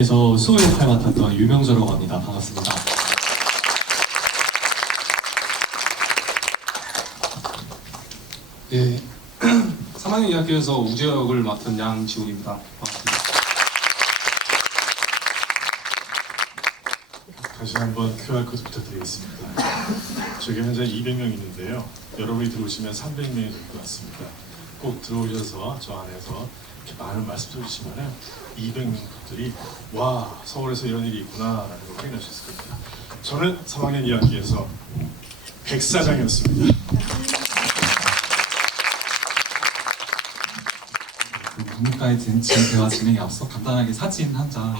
그래서 수호 역할 맡았던 유명조라고 합니다. 반갑습니다. 네, 3학년 2학기에서 우재 역을 맡은 양지훈입니다. 반갑습니다. 다시 한번 QR코드 부탁드리겠습니다. 저기 현재 200명 있는데요. 여러분이 들어오시면 300명이 될 것 같습니다. 꼭 들어오셔서 저 안에서 이렇게 많은 말씀 해주시면 200명 분들이 와, 서울에서 이런 일이 있구나 라는 걸 확인할 수 있을 겁니다. 저는 3학년 2학기에서 백사장이었습니다. 국문과의 대화 진행에 앞서 간단하게 사진 한 장.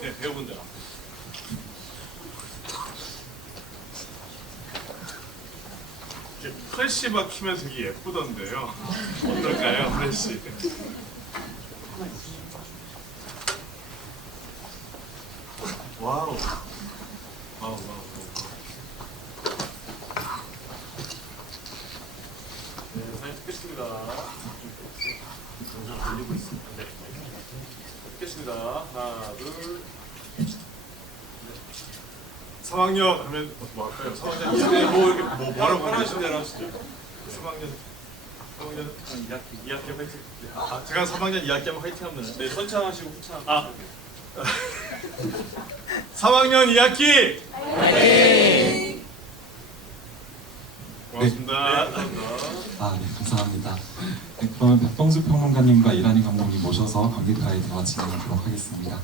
네, 배우분들. 프레쉬 박히면 되게 예쁘던데요. 어떨까요, 프레쉬? 와우. 와우. 네, 사진 찍겠습니다. 영상 돌리고 있습니다. 네. 찍겠습니다. 하나, 둘. 3학년 하면 뭐 할까요? 3학년 뭐 이렇게 뭐라고 하시는 대로 하시죠. 3학년 2학기 화이팅. 아, 제가 3학년 2학기 하면 화이팅 하면 되나요? 네, 선창하시고 후창. 아. 3학년 2학기 화이팅! 고맙습니다. 네, 감사합니다. 네, 감사합니다. 네, 그러면 백범수 평론가님과 이란희 감독님 모셔서 관객과의 대화 진행하도록 하겠습니다.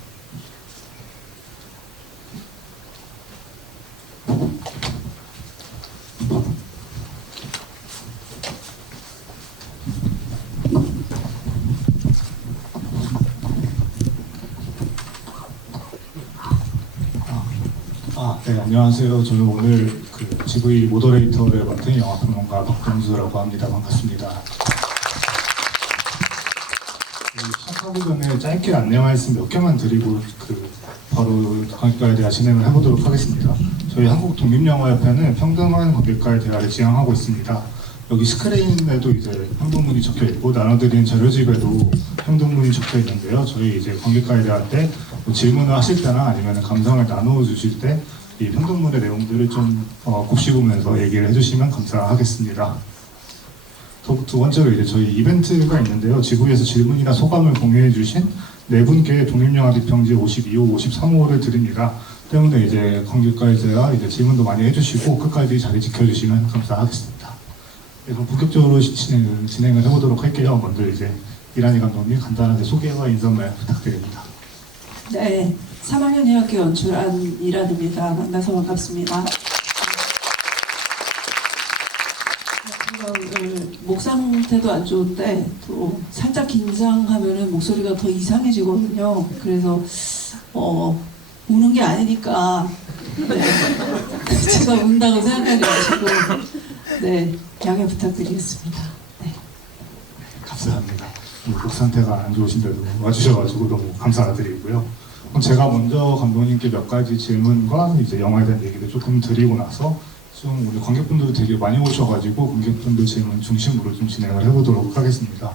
네, 안녕하세요. 저는 오늘 그 GV 모더레이터를 맡은 영화평론가 박동수라고 합니다. 반갑습니다. 시작하기 전에 짧게 안내 말씀 몇 개만 드리고 바로 관객과의 대화 진행을 해보도록 하겠습니다. 저희 한국독립영화협회는 평등한 관객과의 대화를 지향하고 있습니다. 여기 스크린에도 이제 평등문이 적혀 있고 나눠드린 자료집에도 평등문이 적혀 있는데요. 저희 이제 관객과의 대화 때 뭐 질문을 하실 때나 아니면 감상을 나누어 주실 때 이 평등문의 내용들을 좀 곱씹으면서 얘기를 해주시면 감사하겠습니다. 두 번째로 이제 저희 이벤트가 있는데요. 지구에서 질문이나 소감을 공유해주신 네 분께 독립영화비평지 52호, 53호를 드립니다. 때문에 이제 관객과의 대화 이제 질문도 많이 해주시고 끝까지 자리 지켜주시면 감사하겠습니다. 그래서 본격적으로 진행을 해보도록 할게요. 먼저 이제 이란희 감독님 간단하게 소개와 인사말 부탁드립니다. 네, 3학년 2학기 연출한 이란입니다. 만나서 반갑습니다. 제가 오늘 목 상태도 안 좋은데 또 살짝 긴장하면은 목소리가 더 이상해지거든요. 그래서 우는 게 아니니까 네, 제가 운다고 생각하지 마시고 네, 양해 부탁드리겠습니다. 네. 감사합니다. 목 상태가 안 좋으신데도 와주셔가지고 너무 감사드리고요. 그럼 제가 먼저 감독님께 몇 가지 질문과 이제 영화에 대한 얘기를 조금 드리고 나서 좀 우리 관객분들도 되게 많이 오셔가지고 관객분들 질문 중심으로 좀 진행을 해보도록 하겠습니다.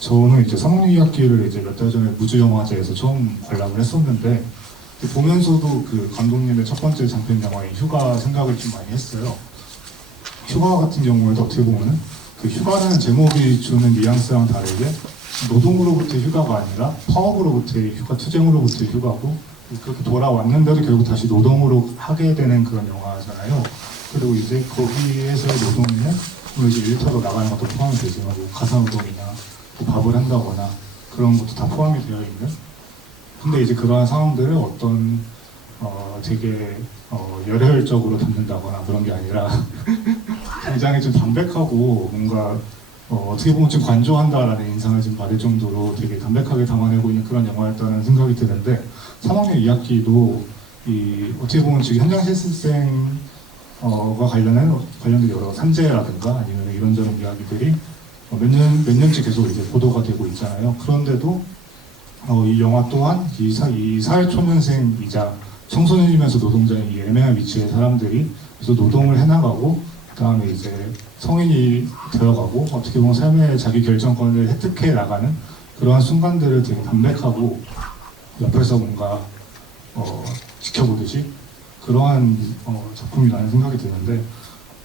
저는 이제 3학년 2학기를 이제 몇 달 전에 무주영화제에서 처음 관람을 했었는데 보면서도 그 감독님의 첫 번째 장편 영화인 휴가 생각을 좀 많이 했어요. 휴가 같은 경우에도 어떻게 보면은 그 휴가라는 제목이 주는 뉘앙스랑 다르게 노동으로부터의 휴가가 아니라 파업으로부터의 휴가, 투쟁으로부터의 휴가고 그렇게 돌아왔는데도 결국 다시 노동으로 하게 되는 그런 영화잖아요. 그리고 이제 거기에서의 노동에는 물론 이제 일터로 나가는 것도 포함이 되지만 뭐 가사노동이나 뭐 밥을 한다거나 그런 것도 다 포함이 되어 있는. 근데 이제 그러한 상황들을 어떤 되게 열혈적으로 담는다거나 그런 게 아니라 굉장히 좀 담백하고 뭔가 어떻게 보면 좀 관조한다라는 인상을 좀 받을 정도로 되게 담백하게 담아내고 있는 그런 영화였다는 생각이 드는데 3학년 2학기도 어떻게 보면 지금 현장 실습생과 관련된 여러 산재라든가 아니면 이런저런 이야기들이 몇 년째 계속 이제 보도가 되고 있잖아요. 그런데도 이 영화 또한 이 사회초년생이자 청소년이면서 노동자인 이 애매한 위치의 사람들이 그래서 노동을 해나가고 그다음에 이제 성인이 되어가고 어떻게 보면 삶의 자기 결정권을 획득해 나가는 그러한 순간들을 되게 담백하고 옆에서 뭔가 지켜보듯이 그러한 작품이라는 생각이 드는데,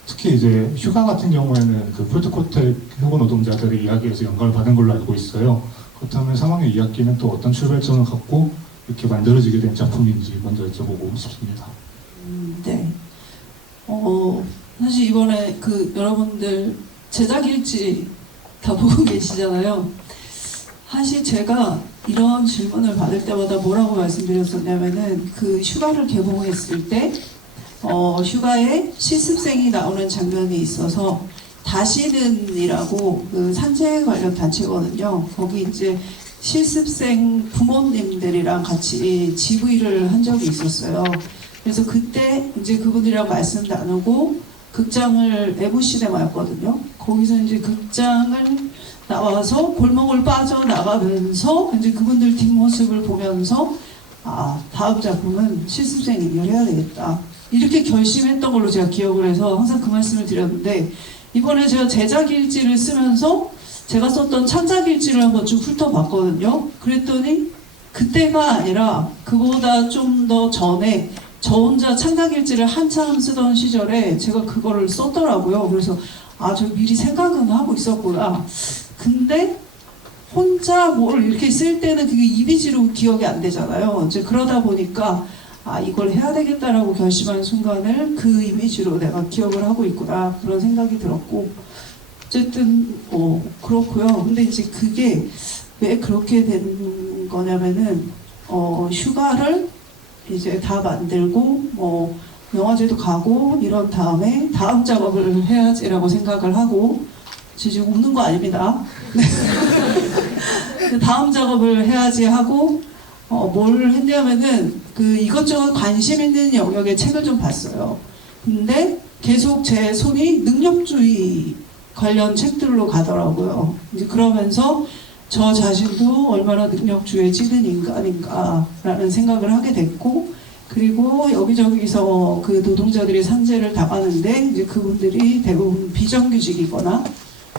특히 이제 휴가 같은 경우에는 그 폴트코텍 휴거 노동자들의 이야기에서 영감을 받은 걸로 알고 있어요. 그렇다면 3학년 2학기는 또 어떤 출발점을 갖고 이렇게 만들어지게 된 작품인지 먼저 여쭤보고 싶습니다. 네. 사실 이번에 그 여러분들 제작일지 다 보고 계시잖아요. 사실 제가 이런 질문을 받을 때마다 뭐라고 말씀드렸었냐면은 그 휴가를 개봉했을 때 휴가에 실습생이 나오는 장면이 있어서 다시는이라고 그 산재 관련 단체거든요. 거기 이제 실습생 부모님들이랑 같이 GV를 한 적이 있었어요. 그래서 그때 이제 그분들이랑 말씀 나누고 극장을 에브시네마였거든요. 거기서 이제 극장을 나와서 골목을 빠져나가면서 이제 그분들 뒷모습을 보면서 다음 작품은 실습생 인연을 해야 되겠다. 이렇게 결심했던 걸로 제가 기억을 해서 항상 그 말씀을 드렸는데, 이번에 제가 제작일지를 쓰면서 제가 썼던 창작일지를 한번 좀 훑어봤거든요. 그랬더니 그때가 아니라 그보다 좀 더 전에 저 혼자 창작일지를 한참 쓰던 시절에 제가 그거를 썼더라고요. 그래서 저 미리 생각은 하고 있었구나. 근데 혼자 뭘 이렇게 쓸 때는 그게 이미지로 기억이 안 되잖아요. 이제 그러다 보니까 이걸 해야 되겠다라고 결심한 순간을 그 이미지로 내가 기억을 하고 있구나, 그런 생각이 들었고, 어쨌든 그렇고요. 근데 이제 그게 왜 그렇게 된 거냐면은 휴가를 이제 다 만들고 영화제도 가고 이런 다음에 다음 작업을 해야지라고 생각을 하고, 지금 우는 거 아닙니다. 다음 작업을 해야지 하고 뭘 했냐면은 그 이것저것 관심 있는 영역의 책을 좀 봤어요. 근데 계속 제 손이 능력주의 관련 책들로 가더라고요. 이제 그러면서 저 자신도 얼마나 능력주의에 찌든 인간인가라는 생각을 하게 됐고, 그리고 여기저기서 그 노동자들이 산재를 당하는데 이제 그분들이 대부분 비정규직이거나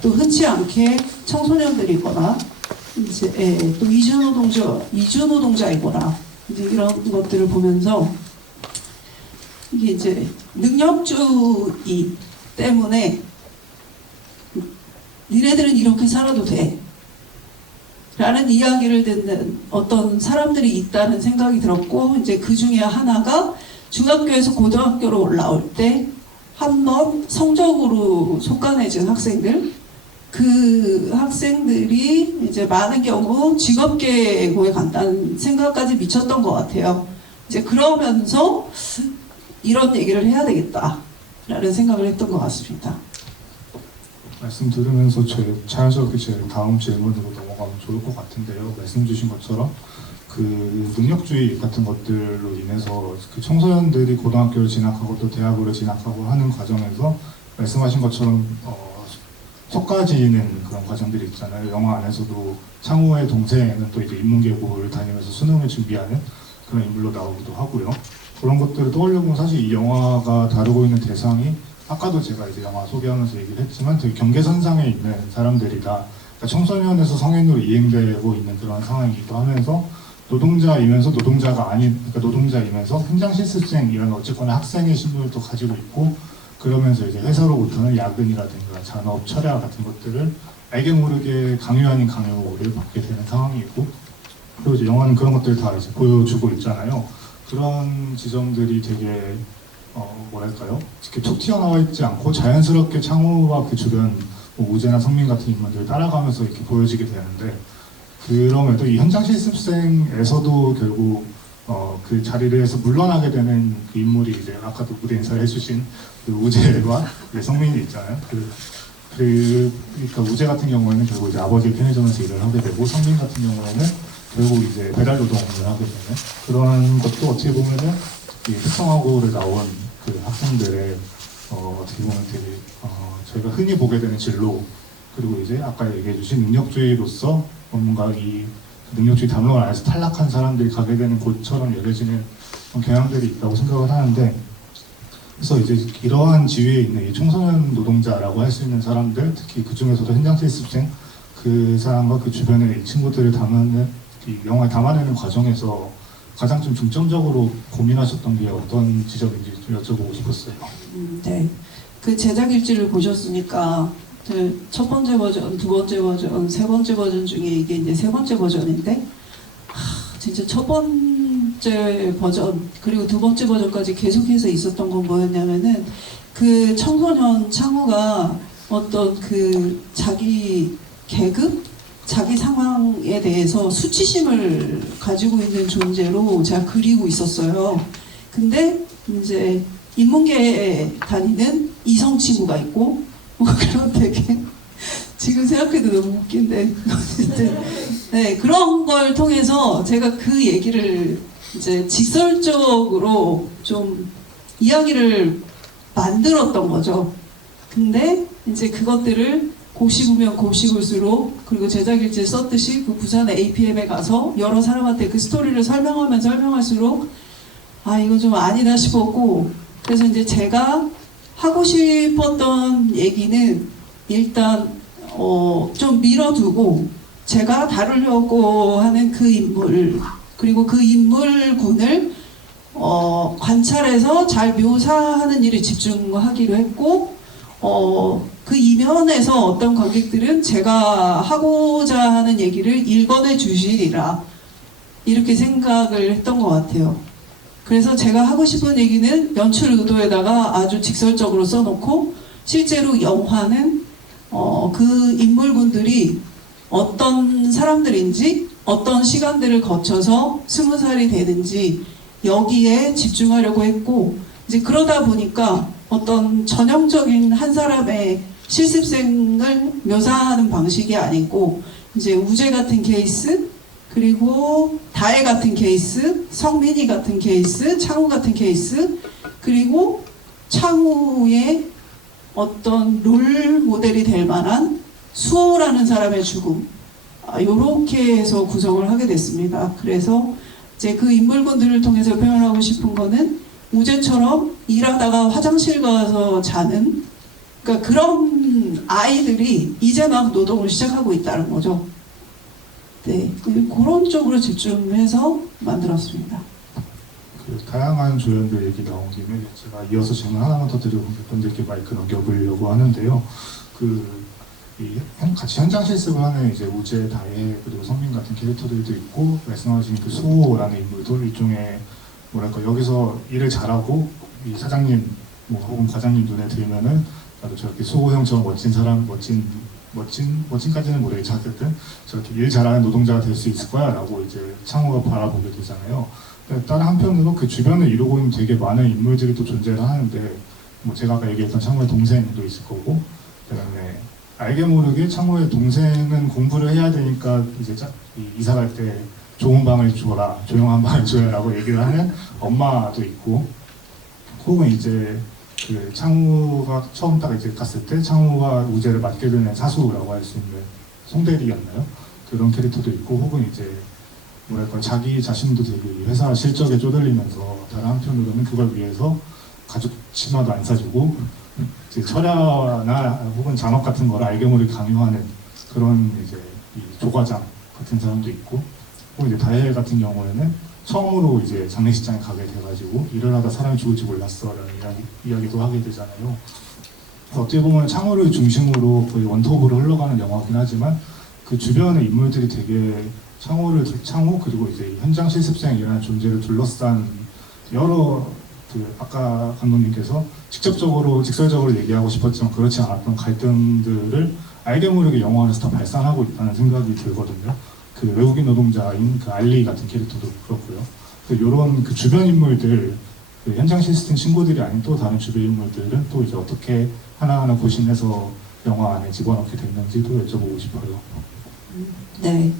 또 흔치 않게 청소년들이거나 이제 또 이주 노동자이거나 이제 이런 것들을 보면서 이게 이제 능력주의 때문에 니네들은 이렇게 살아도 돼 라는 이야기를 듣는 어떤 사람들이 있다는 생각이 들었고, 이제 그 중에 하나가 중학교에서 고등학교로 올라올 때 한번 성적으로 속간해진 학생들, 그 학생들이 이제 많은 경우 직업계고에 간다는 생각까지 미쳤던 것 같아요. 이제 그러면서 이런 얘기를 해야 되겠다라는 생각을 했던 것 같습니다. 말씀 들으면서 자연스럽게 제 다음 질문으로 넘어가면 좋을 것 같은데요. 말씀 주신 것처럼 그 능력주의 같은 것들로 인해서 그 청소년들이 고등학교를 진학하고 또 대학으로 진학하고 하는 과정에서 말씀하신 것처럼 속가지는 그런 과정들이 있잖아요. 영화 안에서도 창호의 동생은 또 이제 인문계고를 다니면서 수능을 준비하는 그런 인물로 나오기도 하고요. 그런 것들을 떠올려보면 사실 이 영화가 다루고 있는 대상이 아까도 제가 이제 영화 소개하면서 얘기를 했지만 되게 경계선상에 있는 사람들이다. 그러니까 청소년에서 성인으로 이행되고 있는 그런 상황이기도 하면서 노동자이면서 노동자가 아닌, 그러니까 노동자이면서 현장 실습생 이런 어쨌거나 학생의 신분을 또 가지고 있고, 그러면서 이제 회사로부터는 야근이라든가 잔업, 철야 같은 것들을 알게 모르게 강요 아닌 강요를 받게 되는 상황이고, 그리고 이제 영화는 그런 것들을 다 이제 보여주고 있잖아요. 그런 지점들이 되게 뭐랄까요? 이렇게 툭 튀어나와 있지 않고 자연스럽게 창호와 그 주변 우재나 성민 같은 인물들을 따라가면서 이렇게 보여지게 되는데, 그럼에도 이 현장 실습생에서도 결국 그 자리에서 물러나게 되는 그 인물이 이제 아까도 무대 인사를 해주신 그 우재와 성민이 있잖아요. 그러니까 우재 같은 경우에는 결국 이제 아버지 편의점에서 일을 하게 되고, 성민 같은 경우에는 결국 이제 배달 노동을 하게 되는 그런 것도 어떻게 보면은 이 특성화고를 나온 그 학생들의 어떻게 보면 되게 저희가 흔히 보게 되는 진로, 그리고 이제 아까 얘기해주신 능력주의로서 뭔가 이 능력주의 담론 안에서 탈락한 사람들이 가게 되는 곳처럼 여겨지는 경향들이 있다고 생각을 하는데, 그래서 이제 이러한 지위에 있는 이 청소년 노동자라고 할 수 있는 사람들, 특히 그 중에서도 현장 실습생 그 사람과 그 주변의 이 친구들을 담아내 이 영화에 담아내는 과정에서 가장 좀 중점적으로 고민하셨던 게 어떤 지점인지 좀 여쭤보고 싶었어요. 네. 그 제작 일지를 보셨으니까 그 첫 번째 버전, 두 번째 버전, 세 번째 버전 중에 이게 이제 세 번째 버전인데 진짜 첫 번째 버전 그리고 두 번째 버전까지 계속해서 있었던 건 뭐였냐면은 그 청소년 창우가 어떤 그 자기 계급, 자기 상황에 대해서 수치심을 가지고 있는 존재로 제가 그리고 있었어요. 근데 이제 인문계에 다니는 이성 친구가 있고 뭐 그런 되게 지금 생각해도 너무 웃긴데 어쨌든 네, 그런 걸 통해서 제가 그 얘기를 이제 직설적으로 좀 이야기를 만들었던 거죠. 근데 이제 그것들을 곱씹으면 곱씹을수록 그리고 제작일지에 썼듯이 그 부산의 APM에 가서 여러 사람한테 그 스토리를 설명하면 설명할수록 아 이거 좀 아니다 싶었고 그래서 이제 제가 하고 싶었던 얘기는 일단 좀 밀어두고 제가 다루려고 하는 그 인물 그리고 그 인물군을 관찰해서 잘 묘사하는 일에 집중하기로 했고 그 이면에서 어떤 관객들은 제가 하고자 하는 얘기를 읽어내 주시리라 이렇게 생각을 했던 것 같아요. 그래서 제가 하고 싶은 얘기는 연출 의도에다가 아주 직설적으로 써놓고 실제로 영화는 그 인물군들이 어떤 사람들인지 어떤 시간들을 거쳐서 20살이 되는지 여기에 집중하려고 했고 이제 그러다 보니까 어떤 전형적인 한 사람의 실습생을 묘사하는 방식이 아니고 이제 우재 같은 케이스 그리고 다혜 같은 케이스, 성민이 같은 케이스, 창우 같은 케이스 그리고 창우의 어떤 롤 모델이 될 만한 수호라는 사람의 죽음 이렇게 해서 구성을 하게 됐습니다. 그래서 이제 그 인물군들을 통해서 표현하고 싶은 거는 우재처럼 일하다가 화장실 가서 자는 그러니까 그런 아이들이 이제 막 노동을 시작하고 있다는 거죠. 네, 그런 쪽으로 집중해서 만들었습니다. 그 다양한 조연들 얘기 나온 김에 제가 이어서 질문 하나만 더 드리고 분들께 마이크 넘겨보려고 하는데요. 같이 현장 실습을 하는 이제 우재, 다혜 그리고 성민 같은 캐릭터들도 있고 말씀하신 그 수호라는 인물도 일종의 뭐랄까 여기서 일을 잘하고 이 사장님 뭐 혹은 과장님 눈에 들면은 나도 저렇게 수호 형처럼 멋진 사람 멋진까지는 모르겠지만 어쨌든 저렇게 일 잘하는 노동자가 될 수 있을 거야 라고 이제 창호가 바라보게 되잖아요. 다른 한편으로 그 주변을 이루고 있는 되게 많은 인물들이 또 존재를 하는데 뭐 제가 아까 얘기했던 창호의 동생도 있을 거고 그다음에 알게 모르게 창호의 동생은 공부를 해야 되니까 이제 이사 갈 때 좋은 방을 줘라, 조용한 방을 줘라라고 얘기를 하는 엄마도 있고 혹은 이제 그 창우가 처음 딱 이제 갔을 때 창우가 우재를 맡게 되는 사수라고 할 수 있는 송대리였나요? 그런 캐릭터도 있고 혹은 이제 뭐랄까 자기 자신도 되게 회사 실적에 쪼들리면서 다른 한편으로는 그걸 위해서 가죽 치마도 안 사주고 이제 철야나 혹은 잔업 같은 걸 알게 모르게 강요하는 그런 이제 이 조과장 같은 사람도 있고 혹은 이제 다혜 같은 경우에는 처음으로 이제 장례식장에 가게 돼가지고 일을 하다 사람이 죽을지 몰랐어라는 이야기도 하게 되잖아요. 어떻게 보면 창호를 중심으로 거의 원톱으로 흘러가는 영화긴 하지만 그 주변의 인물들이 되게 창호 그리고 이제 현장 실습생이라는 존재를 둘러싼 여러 그 아까 감독님께서 직설적으로 얘기하고 싶었지만 그렇지 않았던 갈등들을 알게 모르게 영화 안에서 다 발산하고 있다는 생각이 들거든요. 그 외국인 노동자인 그 알리 같은 캐릭터도 그렇고요. 이런 그 주변 인물들, 그 현장 실습생 친구들이 아닌 또 다른 주변 인물들은 또 이제 어떻게 하나하나 고심해서 영화 안에 집어넣게 됐는지도 여쭤보고 싶어요. 네,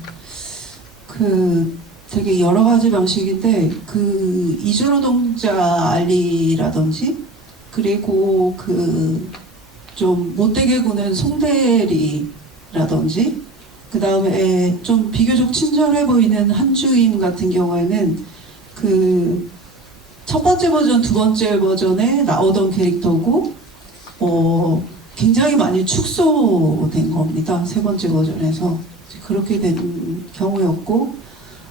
그 되게 여러 가지 방식인데 그 이주노동자 알리라든지 그리고 그 좀 못되게 구는 송대리라든지 그 다음에 좀 비교적 친절해 보이는 한주임 같은 경우에는 그 첫 번째 버전, 두 번째 버전에 나오던 캐릭터고 굉장히 많이 축소된 겁니다. 세 번째 버전에서 그렇게 된 경우였고,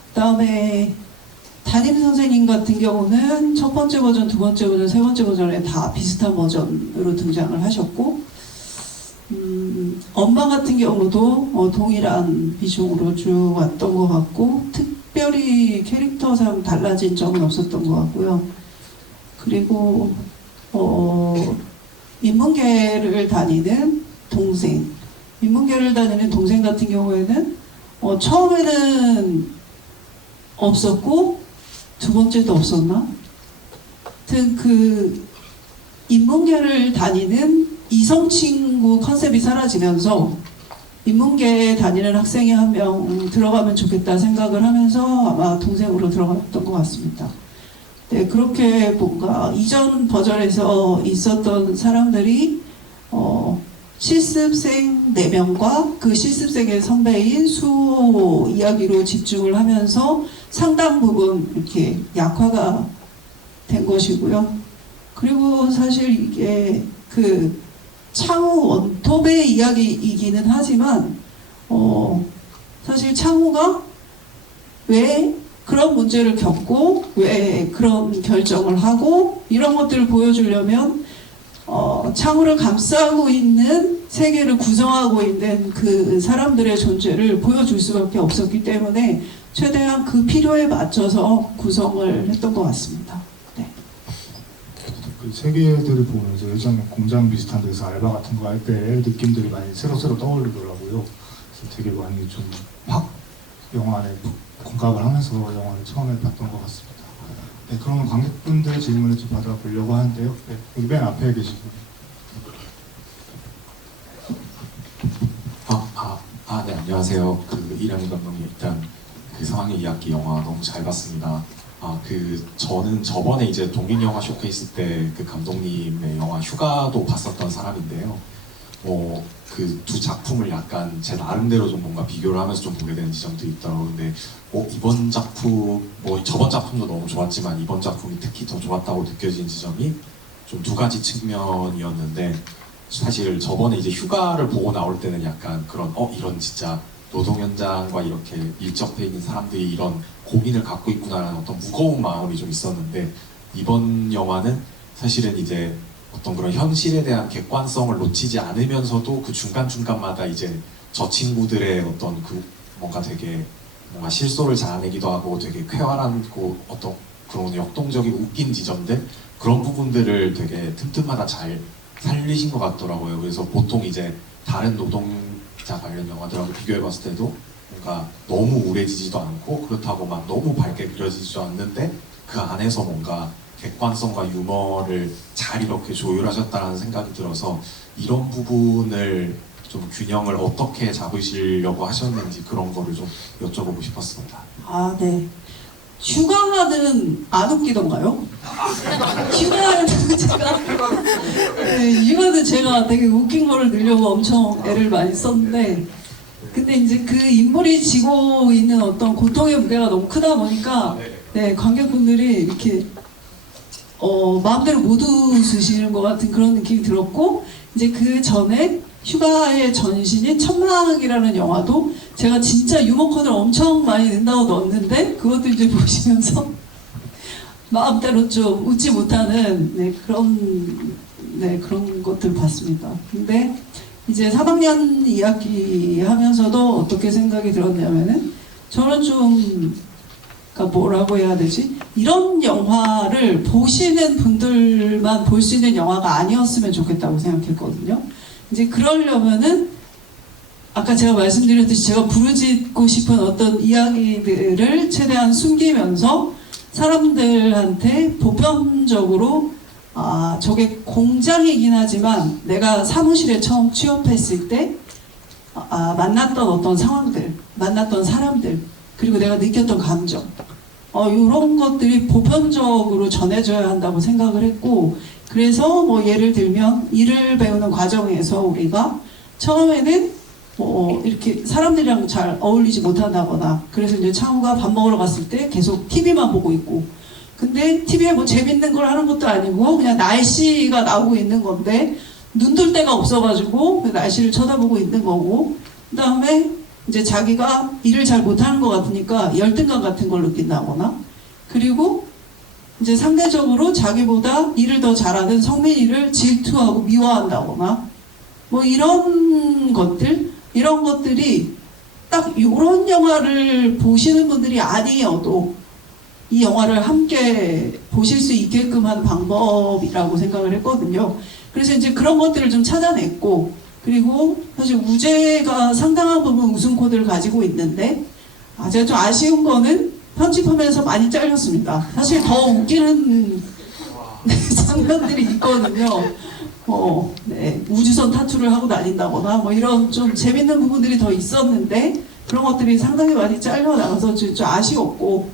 그다음에 담임 선생님 같은 경우는 첫 번째 버전, 두 번째 버전, 세 번째 버전에 다 비슷한 버전으로 등장을 하셨고, 엄마 같은 경우도 동일한 비중으로 쭉 왔던 것 같고, 특별히 캐릭터상 달라진 점은 없었던 것 같고요. 그리고 인문계를 다니는 동생 같은 경우에는 처음에는 없었고 두 번째도 없었나? 하여튼 그 인문계를 다니는 이성 친구 컨셉이 사라지면서 인문계에 다니는 학생이 한 명 들어가면 좋겠다 생각을 하면서 아마 동생으로 들어갔던 것 같습니다. 네, 그렇게 뭔가 이전 버전에서 있었던 사람들이 실습생 4명과 그 실습생의 선배인 수호 이야기로 집중을 하면서 상당 부분 이렇게 약화가 된 것이고요. 그리고 사실 이게 그 창우 원톱의 이야기이기는 하지만 사실 창우가 왜 그런 문제를 겪고 왜 그런 결정을 하고 이런 것들을 보여주려면 창우를 감싸고 있는 세계를 구성하고 있는 그 사람들의 존재를 보여줄 수밖에 없었기 때문에 최대한 그 필요에 맞춰서 구성을 했던 것 같습니다. 네. 그 세계들을 보면서 예전에 공장 비슷한 데서 알바 같은 거 할 때 느낌들이 많이 새록새록 떠오르더라고요. 그래서 되게 많이 좀 확 영화 안에 공감을 하면서 영화를 처음에 봤던 것 같습니다. 네, 그러면 관객분들 질문을 좀 받아보려고 하는데요. 네, 여기 맨 앞에 계시고. 네, 안녕하세요. 그 이량희 감독님, 일단 그 상황의 이야기 영화 너무 잘 봤습니다. 저는 저번에 이제 독립영화 쇼케이스 때 그 감독님의 영화 휴가도 봤었던 사람인데요. 그 두 작품을 약간 제 나름대로 좀 뭔가 비교를 하면서 좀 보게 되는 지점들이 있더라고요. 근데 이번 작품, 저번 작품도 너무 좋았지만 이번 작품이 특히 더 좋았다고 느껴진 지점이 좀 두 가지 측면이었는데, 사실 저번에 이제 휴가를 보고 나올 때는 약간 그런 이런 진짜 노동 현장과 이렇게 밀접해 있는 사람들이 이런 고민을 갖고 있구나라는 어떤 무거운 마음이 좀 있었는데, 이번 영화는 사실은 이제 어떤 그런 현실에 대한 객관성을 놓치지 않으면서도 그 중간중간마다 이제 저 친구들의 어떤 그 뭔가 되게 뭔가 실소를 자아내기도 하고 되게 쾌활하고 어떤 그런 역동적이고 웃긴 지점들, 그런 부분들을 되게 틈틈마다 잘 살리신 것 같더라고요. 그래서 보통 이제 다른 노동자 관련 영화들하고 비교해봤을 때도 뭔가 너무 우울해지지도 않고 그렇다고 막 너무 밝게 그려지지도 않는데 그 안에서 뭔가 객관성과 유머를 잘 이렇게 조율하셨다는 생각이 들어서 이런 부분을 좀 균형을 어떻게 잡으시려고 하셨는지 그런 거를 좀 여쭤보고 싶었습니다. 네. 휴가는 안 웃기던가요? 휴가는 제가 되게 웃긴 거를 넣으려고 엄청 애를 많이 썼는데, 근데 이제 그 인물이 지고 있는 어떤 고통의 무게가 너무 크다 보니까 네, 관객분들이 이렇게 마음대로 못 웃으시는 것 같은 그런 느낌이 들었고, 이제 그 전에 휴가의 전신인 천막이라는 영화도 제가 진짜 유머 코드를 엄청 많이 넣는다고 넣었는데 그것도 이제 보시면서 마음대로 좀 웃지 못하는 그런 것들을 봤습니다. 근데 이제 3학년 이야기 하면서도 어떻게 생각이 들었냐면은 저는 좀 그러니까 뭐라고 해야 되지? 이런 영화를 보시는 분들만 볼 수 있는 영화가 아니었으면 좋겠다고 생각했거든요. 이제 그러려면은 아까 제가 말씀드렸듯이 제가 부르짖고 싶은 어떤 이야기들을 최대한 숨기면서 사람들한테 보편적으로 저게 공장이긴 하지만 내가 사무실에 처음 취업했을 때 만났던 어떤 상황들, 만났던 사람들, 그리고 내가 느꼈던 감정, 이런 것들이 보편적으로 전해져야 한다고 생각을 했고, 그래서 뭐 예를 들면 일을 배우는 과정에서 우리가 처음에는 이렇게 사람들이랑 잘 어울리지 못한다거나, 그래서 이제 창우가 밥 먹으러 갔을 때 계속 TV만 보고 있고, 근데 TV에 뭐 재밌는 걸 하는 것도 아니고 그냥 날씨가 나오고 있는 건데 눈 뜰 데가 없어가지고 그 날씨를 쳐다보고 있는 거고, 그 다음에 이제 자기가 일을 잘 못하는 것 같으니까 열등감 같은 걸 느낀다거나, 그리고 이제 상대적으로 자기보다 일을 더 잘하는 성민이를 질투하고 미워한다거나, 뭐 이런 것들이 딱 이런 영화를 보시는 분들이 아니어도 이 영화를 함께 보실 수 있게끔 하는 방법이라고 생각을 했거든요. 그래서 이제 그런 것들을 좀 찾아냈고, 그리고 사실 우재가 상당한 부분 웃음 코드를 가지고 있는데, 제가 좀 아쉬운 거는 편집하면서 많이 잘렸습니다. 사실 더 웃기는 장면들이 있거든요. 네, 우주선 타투를 하고 다닌다거나 뭐 이런 좀 재밌는 부분들이 더 있었는데 그런 것들이 상당히 많이 잘려나가서 좀 아쉬웠고,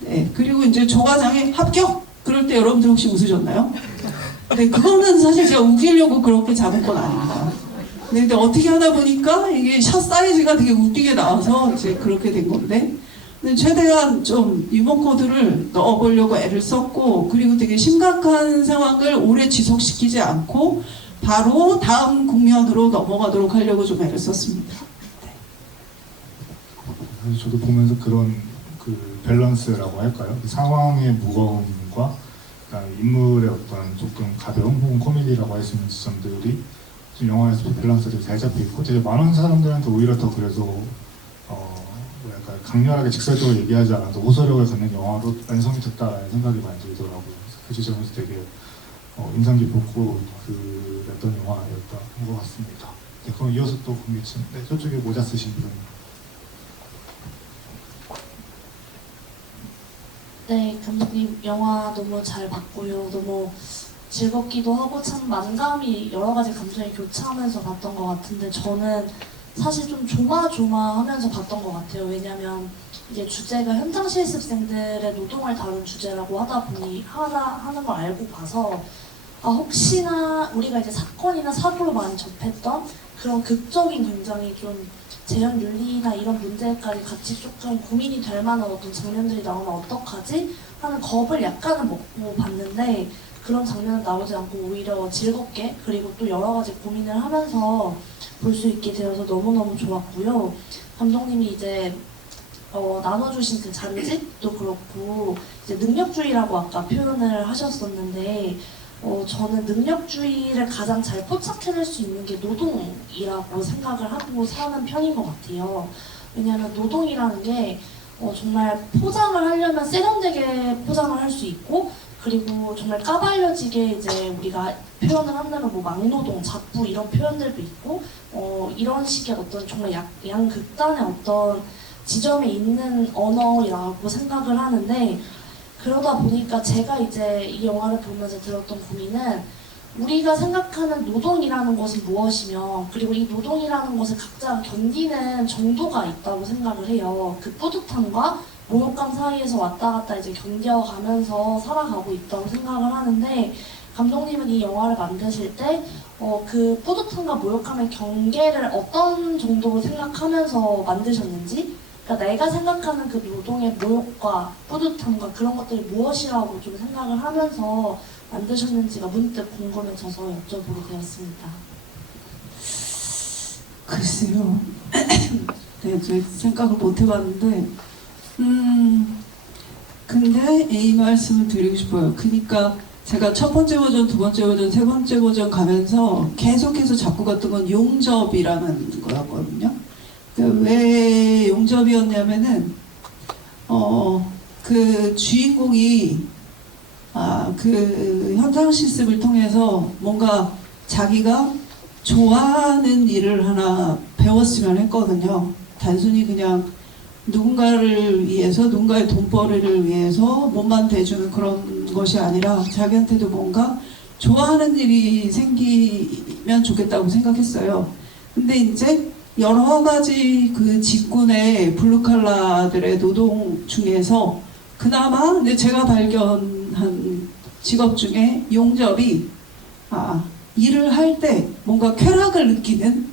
네, 그리고 이제 조과장의 합격! 그럴 때 여러분들 혹시 웃으셨나요? 네, 그거는 사실 제가 웃기려고 그렇게 잡은 건 아닙니다. 근데 어떻게 하다 보니까 이게 샷 사이즈가 되게 웃기게 나와서 이제 그렇게 된 건데, 근데 최대한 좀 유머 코드를 넣어보려고 애를 썼고, 그리고 되게 심각한 상황을 오래 지속시키지 않고 바로 다음 국면으로 넘어가도록 하려고 좀 애를 썼습니다. 그래서 저도 보면서 그런 그 밸런스라고 할까요? 그 상황의 무거움과 그다음에 인물의 어떤 조금 가벼움 혹은 코미디라고 할 수 있는 지점들이 지금 영화에서 밸런스가 잘 잡혀 있고, 되게 많은 사람들한테 오히려 더 그래서 뭐랄까 강렬하게 직설적으로 얘기하지 않아도 호소력을 갖는 영화로 완성이 됐다라는 생각이 많이 들더라고요. 그래서 그 지점에서 되게 인상 깊었고 그랬던 영화였던 것 같습니다. 네, 그럼 이어서 또 공개층, 네, 저쪽에 모자 쓰신 분. 네, 감독님 영화 너무 잘 봤고요. 너무 즐겁기도 하고 참 만감이 여러 가지 감정이 교차하면서 봤던 것 같은데, 저는 사실 좀 조마조마하면서 봤던 것 같아요. 왜냐하면 이게 주제가 현장 실습생들의 노동을 다룬 주제라고 하는 걸 알고 봐서 혹시나 우리가 이제 사건이나 사고로 많이 접했던 그런 극적인 굉장히 좀 재현 윤리나 이런 문제까지 같이 조금 고민이 될 만한 어떤 장면들이 나오면 어떡하지? 하는 겁을 약간은 먹고 봤는데, 그런 장면은 나오지 않고 오히려 즐겁게, 그리고 또 여러 가지 고민을 하면서 볼 수 있게 되어서 너무너무 좋았고요. 감독님이 이제 나눠주신 그 잔집도 그렇고 이제 능력주의라고 아까 표현을 하셨었는데, 저는 능력주의를 가장 잘 포착해낼 수 있는 게 노동이라고 생각을 하고 사는 편인 것 같아요. 왜냐하면 노동이라는 게 정말 포장을 하려면 세련되게 포장을 할 수 있고, 그리고 정말 까발려지게 이제 우리가 표현을 한다면 뭐 막노동, 잡부 이런 표현들도 있고, 이런 식의 어떤 정말 양극단의 어떤 지점에 있는 언어라고 생각을 하는데, 그러다 보니까 제가 이제 이 영화를 보면서 들었던 고민은, 우리가 생각하는 노동이라는 것은 무엇이며, 그리고 이 노동이라는 것을 각자 견디는 정도가 있다고 생각을 해요. 그 뿌듯함과 모욕감 사이에서 왔다 갔다 이제 견뎌가면서 살아가고 있다고 생각을 하는데, 감독님은 이 영화를 만드실 때 그 뿌듯함과 모욕감의 경계를 어떤 정도로 생각하면서 만드셨는지, 그러니까 내가 생각하는 그 노동의 모욕과 뿌듯함과 그런 것들이 무엇이라고 좀 생각을 하면서 만드셨는지가 문득 궁금해져서 여쭤보게 되었습니다. 글쎄요. 네, 제 생각을 못 해봤는데, 근데 이 말씀을 드리고 싶어요. 그러니까 제가 첫 번째 버전, 두 번째 버전, 세 번째 버전 가면서 계속해서 잡고 갔던 건 용접이라는 거였거든요. 왜 용접이었냐면은 그 주인공이 그 현장 실습을 통해서 뭔가 자기가 좋아하는 일을 하나 배웠으면 했거든요. 단순히 그냥 누군가를 위해서, 누군가의 돈벌이를 위해서 몸만 대주는 그런 것이 아니라 자기한테도 뭔가 좋아하는 일이 생기면 좋겠다고 생각했어요. 근데 이제 여러 가지 그 직군의 블루칼라들의 노동 중에서 그나마 근데 제가 발견한 직업 중에 용접이 일을 할 때 뭔가 쾌락을 느끼는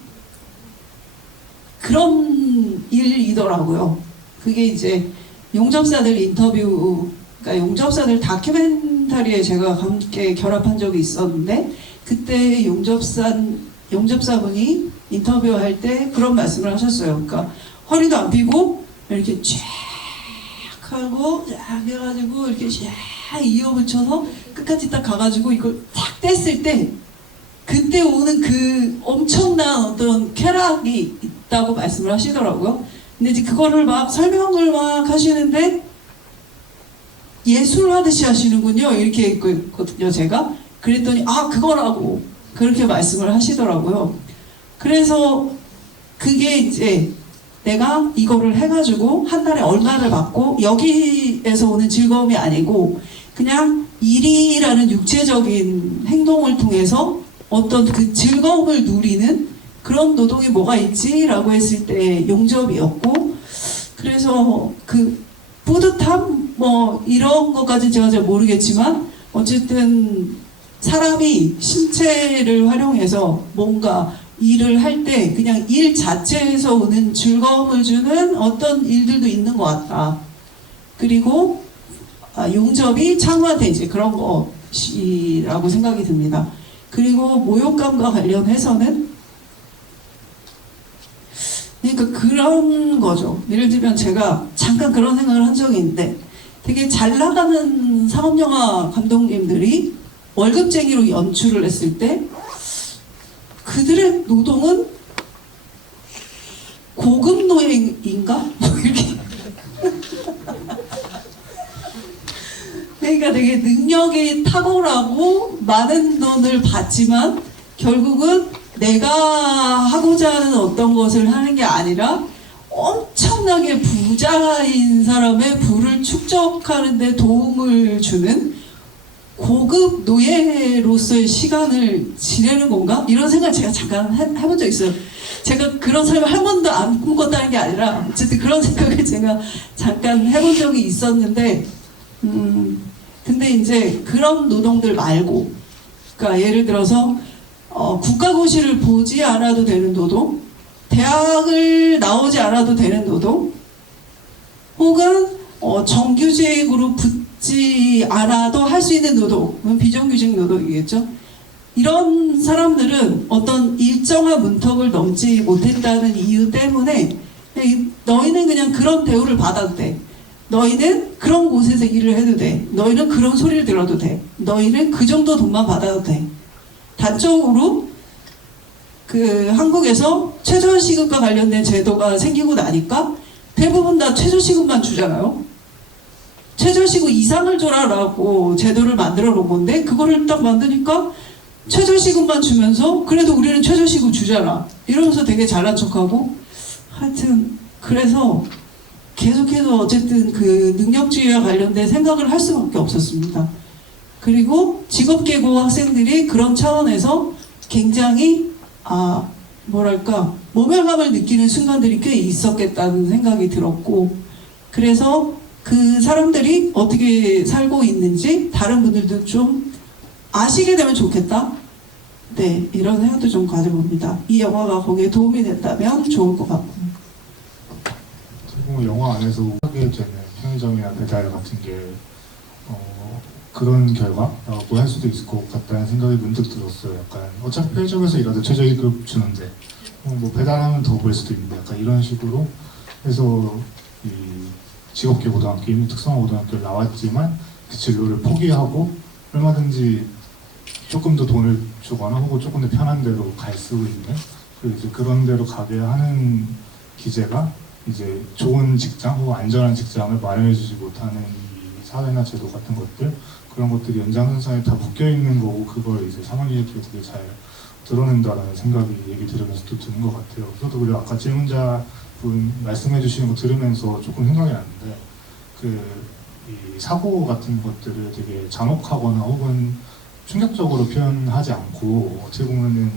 그런 일이더라고요. 그게 이제 용접사들 인터뷰가 그러니까 용접사들 다큐멘터리에 제가 함께 결합한 적이 있었는데 그때 용접사분이 인터뷰할 때 그런 말씀을 하셨어요. 그러니까 허리도 안 펴고 이렇게 쫙 하고 쫙 해가지고 이렇게 쫙 이어붙여서 끝까지 딱 가가지고 이걸 탁 뗐을 때 그때 오는 그 엄청난 어떤 쾌락이 있다고 말씀을 하시더라고요. 근데 이제 그거를 막 설명을 막 하시는데 예술 하듯이 하시는군요. 이렇게 했거든요, 제가. 그랬더니 아 그거라고 그렇게 말씀을 하시더라고요. 그래서 그게 이제 내가 이거를 해가지고 한 달에 얼마를 받고 여기에서 오는 즐거움이 아니고 그냥 일이라는 육체적인 행동을 통해서 어떤 그 즐거움을 누리는 그런 노동이 뭐가 있지라고 했을 때 용접이었고 그래서 그 뿌듯함 뭐 이런 것까지 제가 잘 모르겠지만 어쨌든 사람이 신체를 활용해서 뭔가 일을 할 때 그냥 일 자체에서 오는 즐거움을 주는 어떤 일들도 있는 것 같다. 그리고 용접이 창화된 이제 그런 것이라고 생각이 듭니다. 그리고 모욕감과 관련해서는 그러니까 그런 거죠. 예를 들면 제가 잠깐 그런 생각을 한 적이 있는데 되게 잘 나가는 상업영화 감독님들이 월급쟁이로 연출을 했을 때 그들의 노동은 고급 노예인가? 뭐 이렇게 그러니까 되게 능력이 탁월하고 많은 돈을 받지만 결국은 내가 하고자 하는 어떤 것을 하는 게 아니라 엄청나게 부자인 사람의 부를 축적하는 데 도움을 주는 고급 노예로서의 시간을 지내는 건가? 이런 생각을 제가 잠깐 해본 적 있어요. 제가 그런 삶을 한 번도 안 꿈꿨다는 게 아니라 어쨌든 그런 생각을 제가 잠깐 해본 적이 있었는데 근데 이제 그런 노동들 말고 그러니까 예를 들어서 국가고시를 보지 않아도 되는 노동, 대학을 나오지 않아도 되는 노동, 혹은 정규직으로 붙지 않아도 할 수 있는 노동은 비정규직 노동이겠죠. 이런 사람들은 어떤 일정한 문턱을 넘지 못했다는 이유 때문에 너희는 그냥 그런 대우를 받아도 돼. 너희는 그런 곳에서 일을 해도 돼. 너희는 그런 소리를 들어도 돼. 너희는 그 정도 돈만 받아도 돼. 단적으로 그 한국에서 최저시급과 관련된 제도가 생기고 나니까 대부분 다 최저시급만 주잖아요. 최저시급 이상을 줘라라고 제도를 만들어 놓은 건데 그거를 딱 만드니까 최저시급만 주면서 그래도 우리는 최저시급 주잖아 이러면서 되게 잘난 척하고 하여튼 그래서 계속해서 어쨌든 그 능력주의와 관련된 생각을 할 수밖에 없었습니다. 그리고 직업계고 학생들이 그런 차원에서 굉장히 뭐랄까 모멸감을 느끼는 순간들이 꽤 있었겠다는 생각이 들었고 그래서 그 사람들이 어떻게 살고 있는지 다른 분들도 좀 아시게 되면 좋겠다. 네, 이런 생각도 좀 가져봅니다. 이 영화가 거기에 도움이 됐다면 좋을 것 같고. 그리고 영화 안에서 하게 되는 편의점이나 배달 같은 게 그런 결과라고 할 수도 있을 것 같다는 생각이 문득 들었어요. 약간 어차피 편의점에서 일하도 최저임금 주는데 뭐 배달하면 더 벌 수도 있는데 약간 이런 식으로 해서 이 직업계 고등학교, 특성화 고등학교를 나왔지만 그 진로를 포기하고 얼마든지 조금 더 돈을 주거나 혹은 조금 더 편한 데로 갈 수 있는 그리고 이제 그런 데로 가게 하는 기제가 이제 좋은 직장 혹은 안전한 직장을 마련해주지 못하는 이 사회나 제도 같은 것들 그런 것들이 연장선상에 다 묶여 있는 거고 그걸 이제 사망리학이 되게 잘 드러낸다라는 생각이 얘기 들으면서 또 드는 것 같아요. 저도 그리고 아까 질문자분 말씀해 주시는 거 들으면서 조금 생각이 났는데 이 사고 같은 것들을 되게 잔혹하거나 혹은 충격적으로 표현하지 않고 어떻게 보면은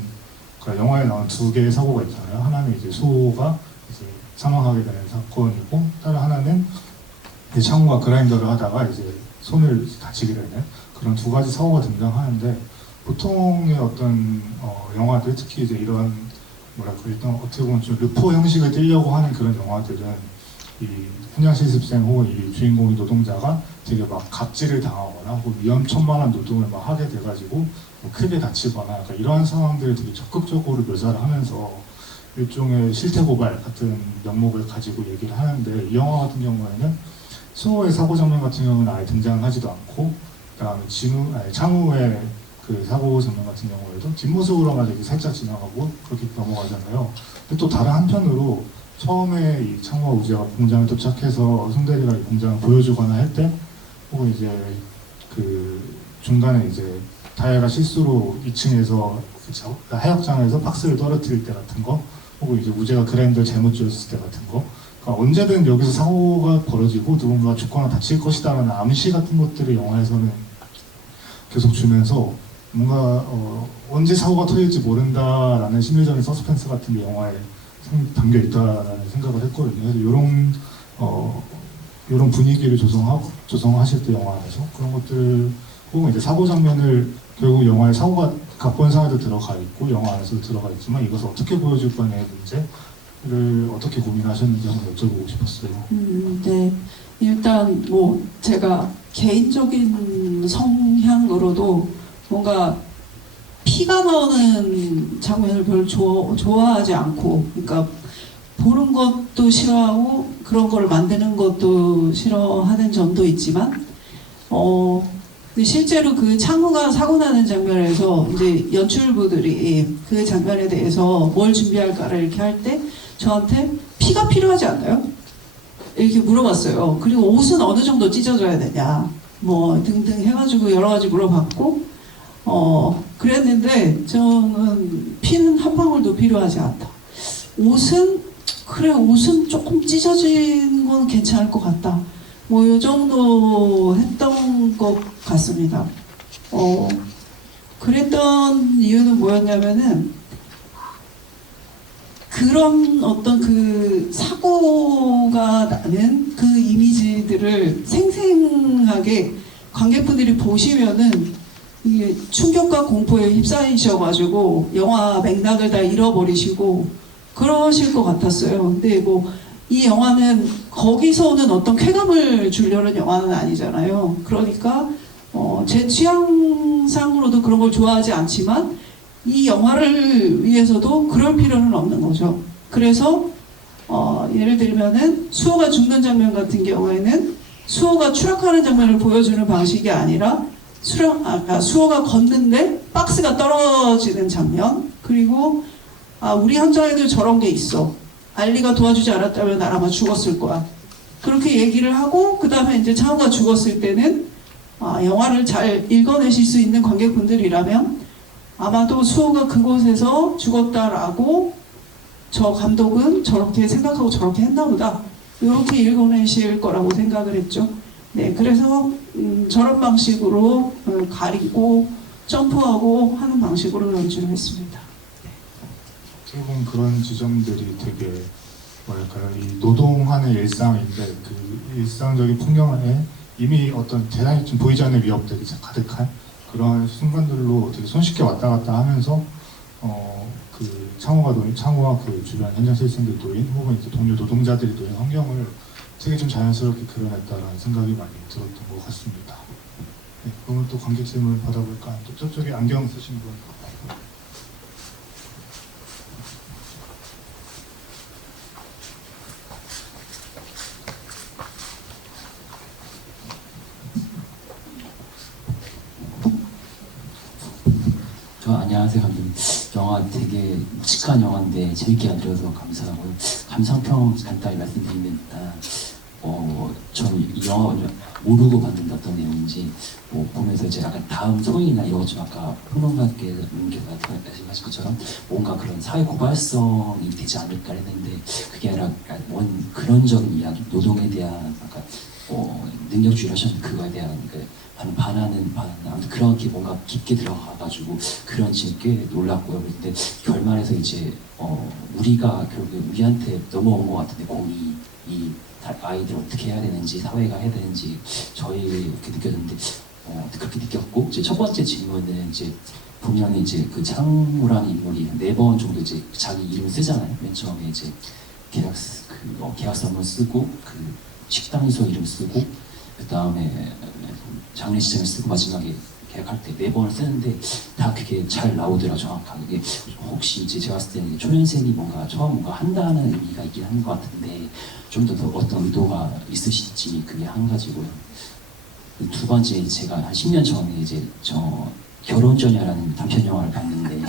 그러니까 영화에 나온 두 개의 사고가 있잖아요. 하나는 이제 소가 이제 사망하게 되는 사건이고 다른 하나는 창호가 그라인더를 하다가 이제 손을 다치게 되는 그런 두 가지 사고가 등장하는데 보통의 어떤 영화들 특히 이제 이런 뭐랄까 일단 어떻게 보면 좀 르포 형식을 띄려고 하는 그런 영화들은 이 현장 실습생 혹은 이 주인공의 노동자가 되게 막 갑질을 당하거나 혹은 위험천만한 노동을 막 하게 돼가지고 뭐 크게 다치거나 약간 이러한 상황들을 되게 적극적으로 묘사를 하면서 일종의 실태 고발 같은 명목을 가지고 얘기를 하는데, 이 영화 같은 경우에는 수호의 사고 장면 같은 경우는 아예 등장하지도 않고, 그다음에 창우의 그 사고 장면 같은 경우에도 뒷모습으로만 이렇게 살짝 지나가고 그렇게 넘어가잖아요. 근데 또 다른 한편으로 처음에 이 창우와 우지가 공장에 도착해서 송대리가 이 공장을 보여주거나 할 때, 혹은 이제 그 중간에 이제 다혜가 실수로 2층에서 하역장에서 박스를 떨어뜨릴 때 같은 거, 혹은 이제 우재가 그라인더를 잘못 쥐었을 때 같은 거, 그러니까 언제든 여기서 사고가 벌어지고 누군가가 죽거나 다칠 것이다라는 암시 같은 것들을 영화에서는 계속 주면서 뭔가 언제 사고가 터질지 모른다라는 심리적인 서스펜스 같은 게 영화에 담겨 있다라는 생각을 했거든요. 그래서 이런 분위기를 조성하실 때 영화 안에서 그런 것들, 혹은 이제 사고 장면을 결국 영화에 사고가 각본상에도 들어가 있고 영화 안에서도 들어가 있지만 이것을 어떻게 보여줄 거냐의 문제를 어떻게 고민하셨는지 한번 여쭤보고 싶었어요. 네. 일단 뭐 제가 개인적인 성향으로도 뭔가 피가 나오는 장면을 별로 좋아하지 않고, 그러니까 보는 것도 싫어하고 그런 걸 만드는 것도 싫어하는 점도 있지만, 근데 실제로 그 창우가 사고 나는 장면에서 이제 연출부들이 그 장면에 대해서 뭘 준비할까를 이렇게 할 때 저한테 피가 필요하지 않나요? 이렇게 물어봤어요. 그리고 옷은 어느 정도 찢어져야 되냐, 뭐 등등 해가지고 여러 가지 물어봤고, 그랬는데 저는 피는 한 방울도 필요하지 않다. 옷은 그래, 옷은 조금 찢어진 건 괜찮을 것 같다. 뭐 이 정도 했던 것 같습니다. 그랬던 이유는 뭐였냐면은 그런 어떤 그 사고가 나는 그 이미지들을 생생하게 관객분들이 보시면은 이게 충격과 공포에 휩싸이셔가지고 영화 맥락을 다 잃어버리시고 그러실 것 같았어요. 근데 뭐 이 영화는 거기서 오는 어떤 쾌감을 주려는 영화는 아니잖아요. 그러니까 제 취향상으로도 그런 걸 좋아하지 않지만 이 영화를 위해서도 그럴 필요는 없는 거죠. 그래서 예를 들면은 수호가 죽는 장면 같은 경우에는 수호가 추락하는 장면을 보여주는 방식이 아니라 수호가 걷는데 박스가 떨어지는 장면, 그리고 우리 현장에도 저런 게 있어, 알리가 도와주지 않았다면 난 아마 죽었을 거야, 그렇게 얘기를 하고, 그 다음에 이제 창우가 죽었을 때는 영화를 잘 읽어내실 수 있는 관객분들이라면 아마도 수호가 그곳에서 죽었다라고 저 감독은 저렇게 생각하고 저렇게 했나 보다, 이렇게 읽어내실 거라고 생각을 했죠. 네, 그래서 저런 방식으로 가리고 점프하고 하는 방식으로 연출을 했습니다. 조금 그런 지점들이 되게 뭐랄까요, 이 노동하는 일상인데 그 일상적인 풍경 안에 이미 어떤 대단히 좀 보이지 않는 위협들이 가득한 그런 순간들로 되게 손쉽게 왔다 갔다 하면서 그 창호와 그 주변 현장 실생들 노인 혹은 이제 동료 노동자들이 놓인 환경을 되게 좀 자연스럽게 그려냈다라는 생각이 많이 들었던 것 같습니다. 네, 그러면 또 관객 질문 받아볼까? 또 저쪽에 안경 쓰신 분. 안녕하세요, 감독님. 영화 되게 묵직한 영화인데 재밌게 봐주셔서 감사하고요. 감상평 간단히 말씀드리면 일단 저는 이 영화 완전 모르고 봤는데 어떤 내용인지 보면서 이제 약간 다음 소인이나 이런 것 좀 아까 평론가께서 말씀하신 것처럼 뭔가 그런 사회 고발성이 되지 않을까 했는데 그게 아니라 뭔 그런적인 이야기, 노동에 대한 약간 능력주의를 하셨는데 그거에 대한 반하는 아무튼 그렇게 뭔가 깊게 들어가가지고 그런 지금 꽤 놀랐고요. 근데 결말에서 이제 우리가 결국에 우리한테 넘어온 것 같은데 공이 이 아이들 어떻게 해야 되는지 사회가 해야 되는지 저희 이렇게 느꼈는데 그렇게 느꼈고 이제 첫 번째 질문은 이제 보면 이제 그 창우라는 인물이 4번 정도 이제 자기 이름을 쓰잖아요. 맨 처음에 이제 계약서 한번 쓰고 그 식당소 이름 쓰고 그 다음에 장례식장을 쓰고 마지막에 계약할 때 4번을 쓰는데 다 그게 잘 나오더라 정확하게. 이게 혹시 이제 제가 봤을 때는 초년생이 뭔가 처음 뭔가 한다는 의미가 있긴 한 것 같은데 좀 더 어떤 의도가 있으실지 그게 한 가지고요. 두 번째 제가 한 10년 전에 이제 저 결혼 전야라는 단편 영화를 봤는데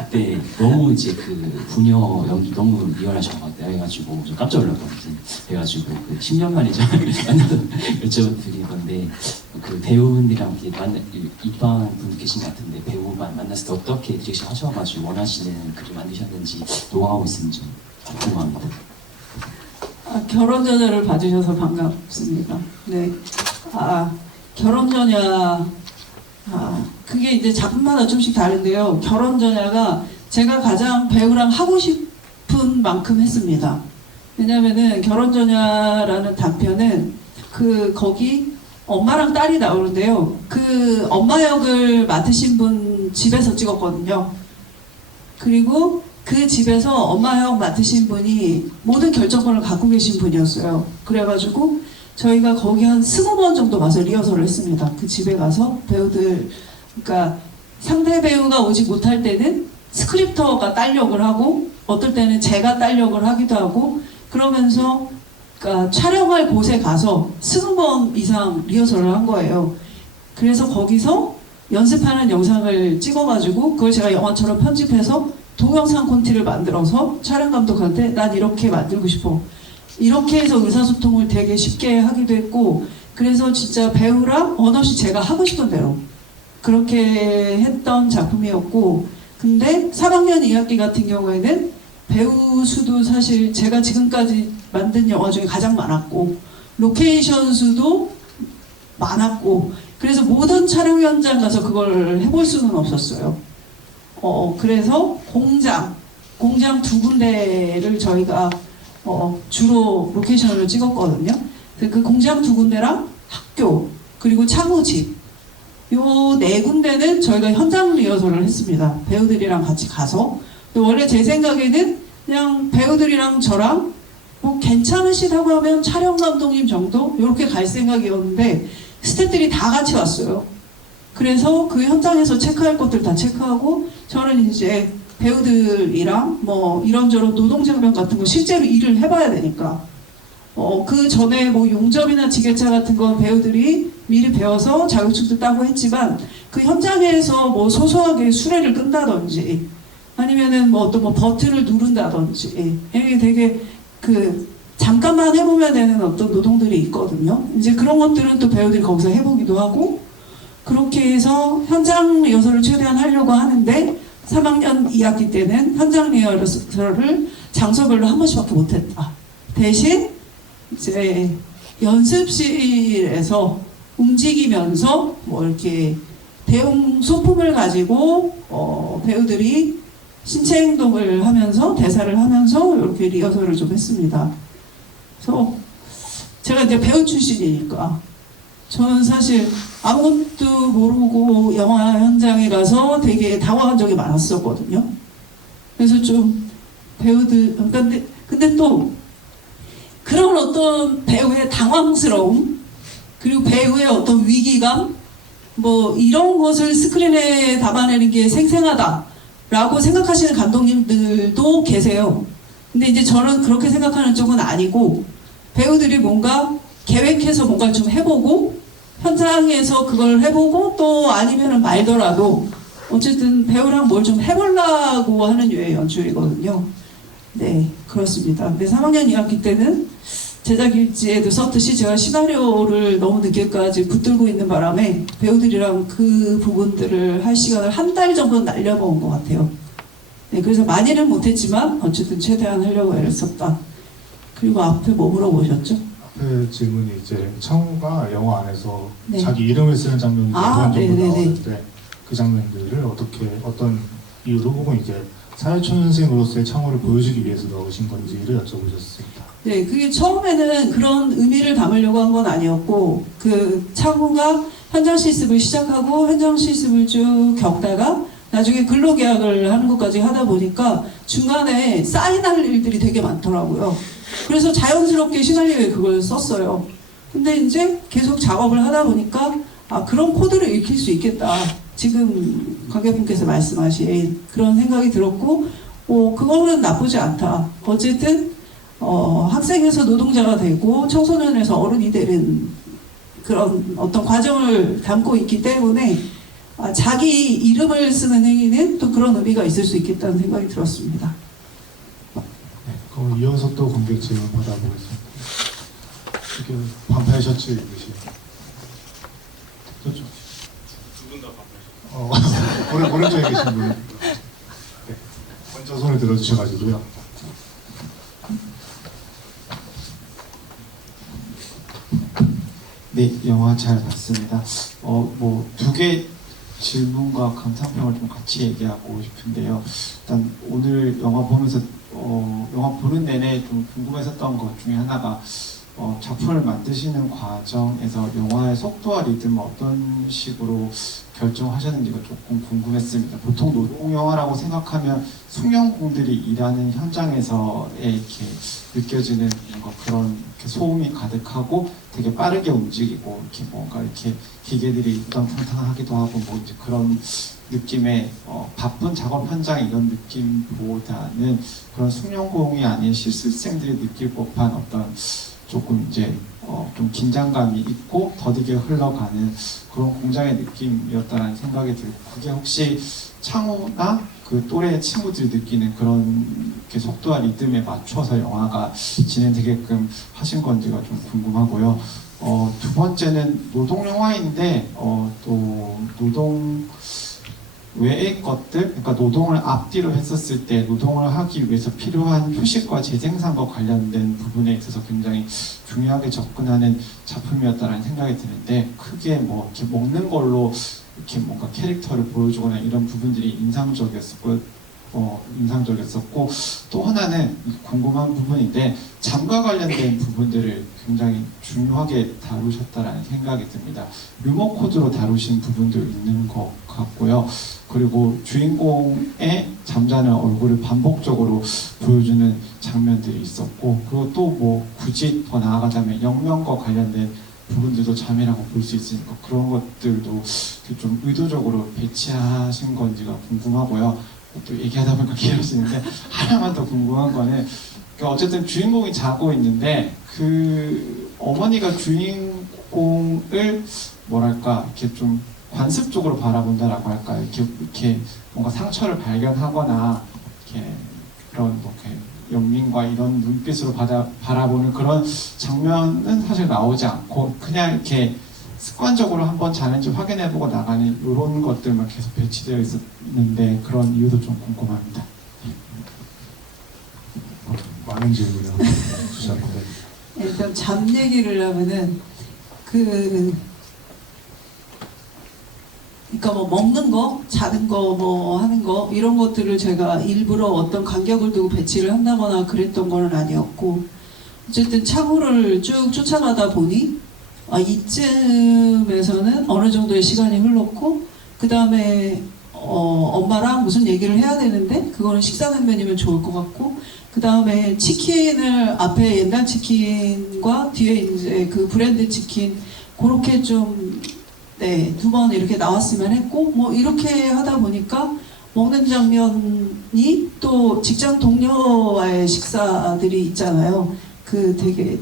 그때 너무 이제 그 부녀 연기 너무 리얼하신 것 같아요. 해가지고 좀 깜짝 놀랐거든요. 그래가지고 그 10년 만에 좀 만나서 여쭤드린 건데 그 배우분들이랑 입방 분 계신 것 같은데 배우만 만났을 때 어떻게 디렉션 하셔가지고 원하시는 글을 만드셨는지 노하우 있으면 좀 궁금합니다. 결혼 전야를 봐주셔서 반갑습니다. 네. 결혼 전야. 그게 이제 작품마다 좀씩 다른데요. 결혼 전야가 제가 가장 배우랑 하고 싶은 만큼 했습니다. 왜냐면은 결혼 전야라는 단편은 거기 엄마랑 딸이 나오는데요. 그 엄마 역을 맡으신 분 집에서 찍었거든요. 그리고 그 집에서 엄마 역 맡으신 분이 모든 결정권을 갖고 계신 분이었어요. 그래가지고 저희가 거기 한 20번 정도 가서 리허설을 했습니다. 그 집에 가서 배우들, 그러니까 상대 배우가 오지 못할 때는 스크립터가 딸 역을 하고 어떨 때는 제가 딸 역을 하기도 하고 그러면서 그러니까 촬영할 곳에 가서 20번 이상 리허설을 한 거예요. 그래서 거기서 연습하는 영상을 찍어가지고 그걸 제가 영화처럼 편집해서 동영상 콘티를 만들어서 촬영 감독한테 난 이렇게 만들고 싶어. 이렇게 해서 의사소통을 되게 쉽게 하기도 했고 그래서 진짜 배우랑 언없이 제가 하고 싶은 대로 그렇게 했던 작품이었고 근데 3학년 2학기 같은 경우에는 배우 수도 사실 제가 지금까지 만든 영화 중에 가장 많았고 로케이션 수도 많았고 그래서 모든 촬영 현장 가서 그걸 해볼 수는 없었어요. 그래서 공장 2군데를 저희가 주로 로케이션으로 찍었거든요. 그 공장 2군데랑 학교 그리고 차무집 요 4군데는 저희가 현장 리허설을 했습니다. 배우들이랑 같이 가서 원래 제 생각에는 그냥 배우들이랑 저랑 뭐 괜찮으시다고 하면 촬영 감독님 정도 이렇게 갈 생각이었는데 스태프들이 다 같이 왔어요. 그래서 그 현장에서 체크할 것들 다 체크하고 저는 이제 배우들이랑 뭐 이런저런 노동장면 같은 거 실제로 일을 해봐야 되니까 그 전에 뭐 용접이나 지게차 같은 건 배우들이 미리 배워서 자격증도 따고 했지만 그 현장에서 뭐 소소하게 수레를 끈다든지 아니면은 뭐 어떤 뭐 버튼을 누른다든지 이게 되게 잠깐만 해보면 되는 어떤 노동들이 있거든요. 이제 그런 것들은 또 배우들이 거기서 해보기도 하고 그렇게 해서 현장 리허설을 최대한 하려고 하는데 3학년 2학기 때는 현장 리허설을 장소별로 한 번씩밖에 못했다. 대신 이제 연습실에서 움직이면서 뭐 이렇게 대용 소품을 가지고 배우들이 신체 행동을 하면서 대사를 하면서 이렇게 리허설을 좀 했습니다. 그래서 제가 이제 배우 출신이니까 저는 사실 아무것도 모르고 영화 현장에 가서 되게 당황한 적이 많았었거든요. 그래서 좀 배우들 근데 또 그런 어떤 배우의 당황스러움 그리고 배우의 어떤 위기감 뭐 이런 것을 스크린에 담아내는 게 생생하다라고 생각하시는 감독님들도 계세요. 근데 이제 저는 그렇게 생각하는 쪽은 아니고 배우들이 뭔가 계획해서 뭔가 좀 해보고 현장에서 그걸 해보고 또 아니면은 말더라도 어쨌든 배우랑 뭘 좀 해보려고 하는 유의 연출이거든요. 네, 그렇습니다. 근데 3학년 2학기 때는 제작일지에도 썼듯이 제가 시나리오를 너무 늦게까지 붙들고 있는 바람에 배우들이랑 그 부분들을 할 시간을 한 달 정도는 날려먹은 것 같아요. 네, 그래서 많이는 못했지만 어쨌든 최대한 하려고 애를 썼다. 그리고 앞에 뭐 물어보셨죠? 앞에 질문이 이제 창우가 영화 안에서 네. 자기 이름을 쓰는 장면이 몇 번 정도 네네네. 나오는데 그 장면들을 어떤 이유로 혹은 이제 사회초년생으로서의 창우를 보여주기 위해서 넣으신 건지를 여쭤보셨습니다. 네, 그게 처음에는 그런 의미를 담으려고 한 건 아니었고 그 창우가 현장 실습을 시작하고 현장 실습을 쭉 겪다가 나중에 근로계약을 하는 것까지 하다 보니까 중간에 사인할 일들이 되게 많더라고요. 그래서 자연스럽게 시나리오에 그걸 썼어요. 근데 이제 계속 작업을 하다 보니까 아, 그런 코드를 익힐 수 있겠다. 지금 관객분께서 말씀하신 그런 생각이 들었고, 그거는 나쁘지 않다. 어쨌든 학생에서 노동자가 되고 청소년에서 어른이 되는 그런 어떤 과정을 담고 있기 때문에 자기 이름을 쓰는 행위는 또 그런 의미가 있을 수 있겠다는 생각이 들었습니다. 네, 그럼 이어서 또 관객 질문 받아보겠습니다. 이렇게 반팔 셔츠 입으신 그렇죠? 두분 다 반팔. 오른쪽에 계신 분. 네, 먼저 손을 들어주셔가지고요. 네, 영화 잘 봤습니다. 뭐 두 개 질문과 감상평을 좀 같이 얘기하고 싶은데요. 일단 오늘 영화 보면서 영화 보는 내내 좀 궁금했었던 것 중에 하나가 작품을 만드시는 과정에서 영화의 속도와 리듬을 어떤 식으로 결정하셨는지가 조금 궁금했습니다. 보통 노동 영화라고 생각하면 숙련공들이 일하는 현장에서의 이렇게 느껴지는 뭔가 그런 이렇게 소음이 가득하고 되게 빠르게 움직이고 이렇게 뭔가 이렇게 기계들이 우당탕탕하기도 하고 뭐 이제 그런 느낌의 바쁜 작업 현장 이런 느낌보다는 그런 숙련공이 아닌 실습생들이 느낄 법한 어떤 조금 이제 좀 긴장감이 있고 더디게 흘러가는 그런 공장의 느낌이었다는 생각이 들고, 그게 혹시 창우나 그 또래 친구들이 느끼는 그런 이렇게 속도와 리듬에 맞춰서 영화가 진행되게끔 하신 건지가 좀 궁금하고요. 두 번째는 노동 영화인데 또 노동 외의 것들, 그러니까 노동을 앞뒤로 했었을 때 노동을 하기 위해서 필요한 휴식과 재생산과 관련된 부분에 있어서 굉장히 중요하게 접근하는 작품이었다라는 생각이 드는데, 크게 뭐 이렇게 먹는 걸로 이렇게 뭔가 캐릭터를 보여주거나 이런 부분들이 인상적이었었고, 또 하나는 궁금한 부분인데 잠과 관련된 부분들을 굉장히 중요하게 다루셨다라는 생각이 듭니다. 유머 코드로 다루신 부분도 있는 것 같고요. 그리고 주인공의 잠자는 얼굴을 반복적으로 보여주는 장면들이 있었고, 그리고 또 뭐 굳이 더 나아가자면 영명과 관련된 부분들도 잠이라고 볼 수 있으니까 그런 것들도 좀 의도적으로 배치하신 건지가 궁금하고요. 또 얘기하다 보니까 길어지는데 하나만 더 궁금한 거는, 어쨌든 주인공이 자고 있는데 그 어머니가 주인공을 뭐랄까 이렇게 좀 관습적으로 바라본다라고 할까요? 이렇게 뭔가 상처를 발견하거나 이렇게 그런 뭐 이렇게 연민과 이런 눈빛으로 바라보는 그런 장면은 사실 나오지 않고 그냥 이렇게 습관적으로 한번 자는지 확인해보고 나가는 이런 것들만 계속 배치되어 있었는데 그런 이유도 좀 궁금합니다. 많은 질문을 주셨는데 일단 잠 얘기를 하면은 그러니까 뭐 먹는 거, 자는 거, 뭐 하는 거 이런 것들을 제가 일부러 어떤 간격을 두고 배치를 한다거나 그랬던 거는 아니었고, 어쨌든 창호를 쭉 쫓아가다 보니 이쯤에서는 어느 정도의 시간이 흘렀고, 그 다음에 엄마랑 무슨 얘기를 해야 되는데 그거는 식사냉면이면 좋을 것 같고, 그 다음에 치킨을 앞에 옛날 치킨과 뒤에 이제 그 브랜드 치킨 그렇게 좀 두 번 이렇게 나왔으면 했고, 뭐 이렇게 하다 보니까 먹는 장면이 또 직장 동료와의 식사들이 있잖아요. 그 되게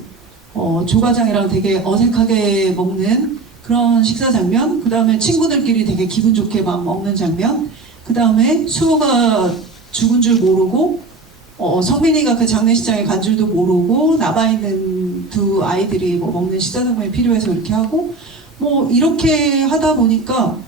조과장이랑 되게 어색하게 먹는 그런 식사 장면, 그 다음에 친구들끼리 되게 기분 좋게 막 먹는 장면, 그 다음에 수호가 죽은 줄 모르고 성민이가 그 장례식장에 간 줄도 모르고 남아있는 두 아이들이 뭐 먹는 식사 장면이 필요해서 이렇게 하고, 뭐 이렇게 하다 보니까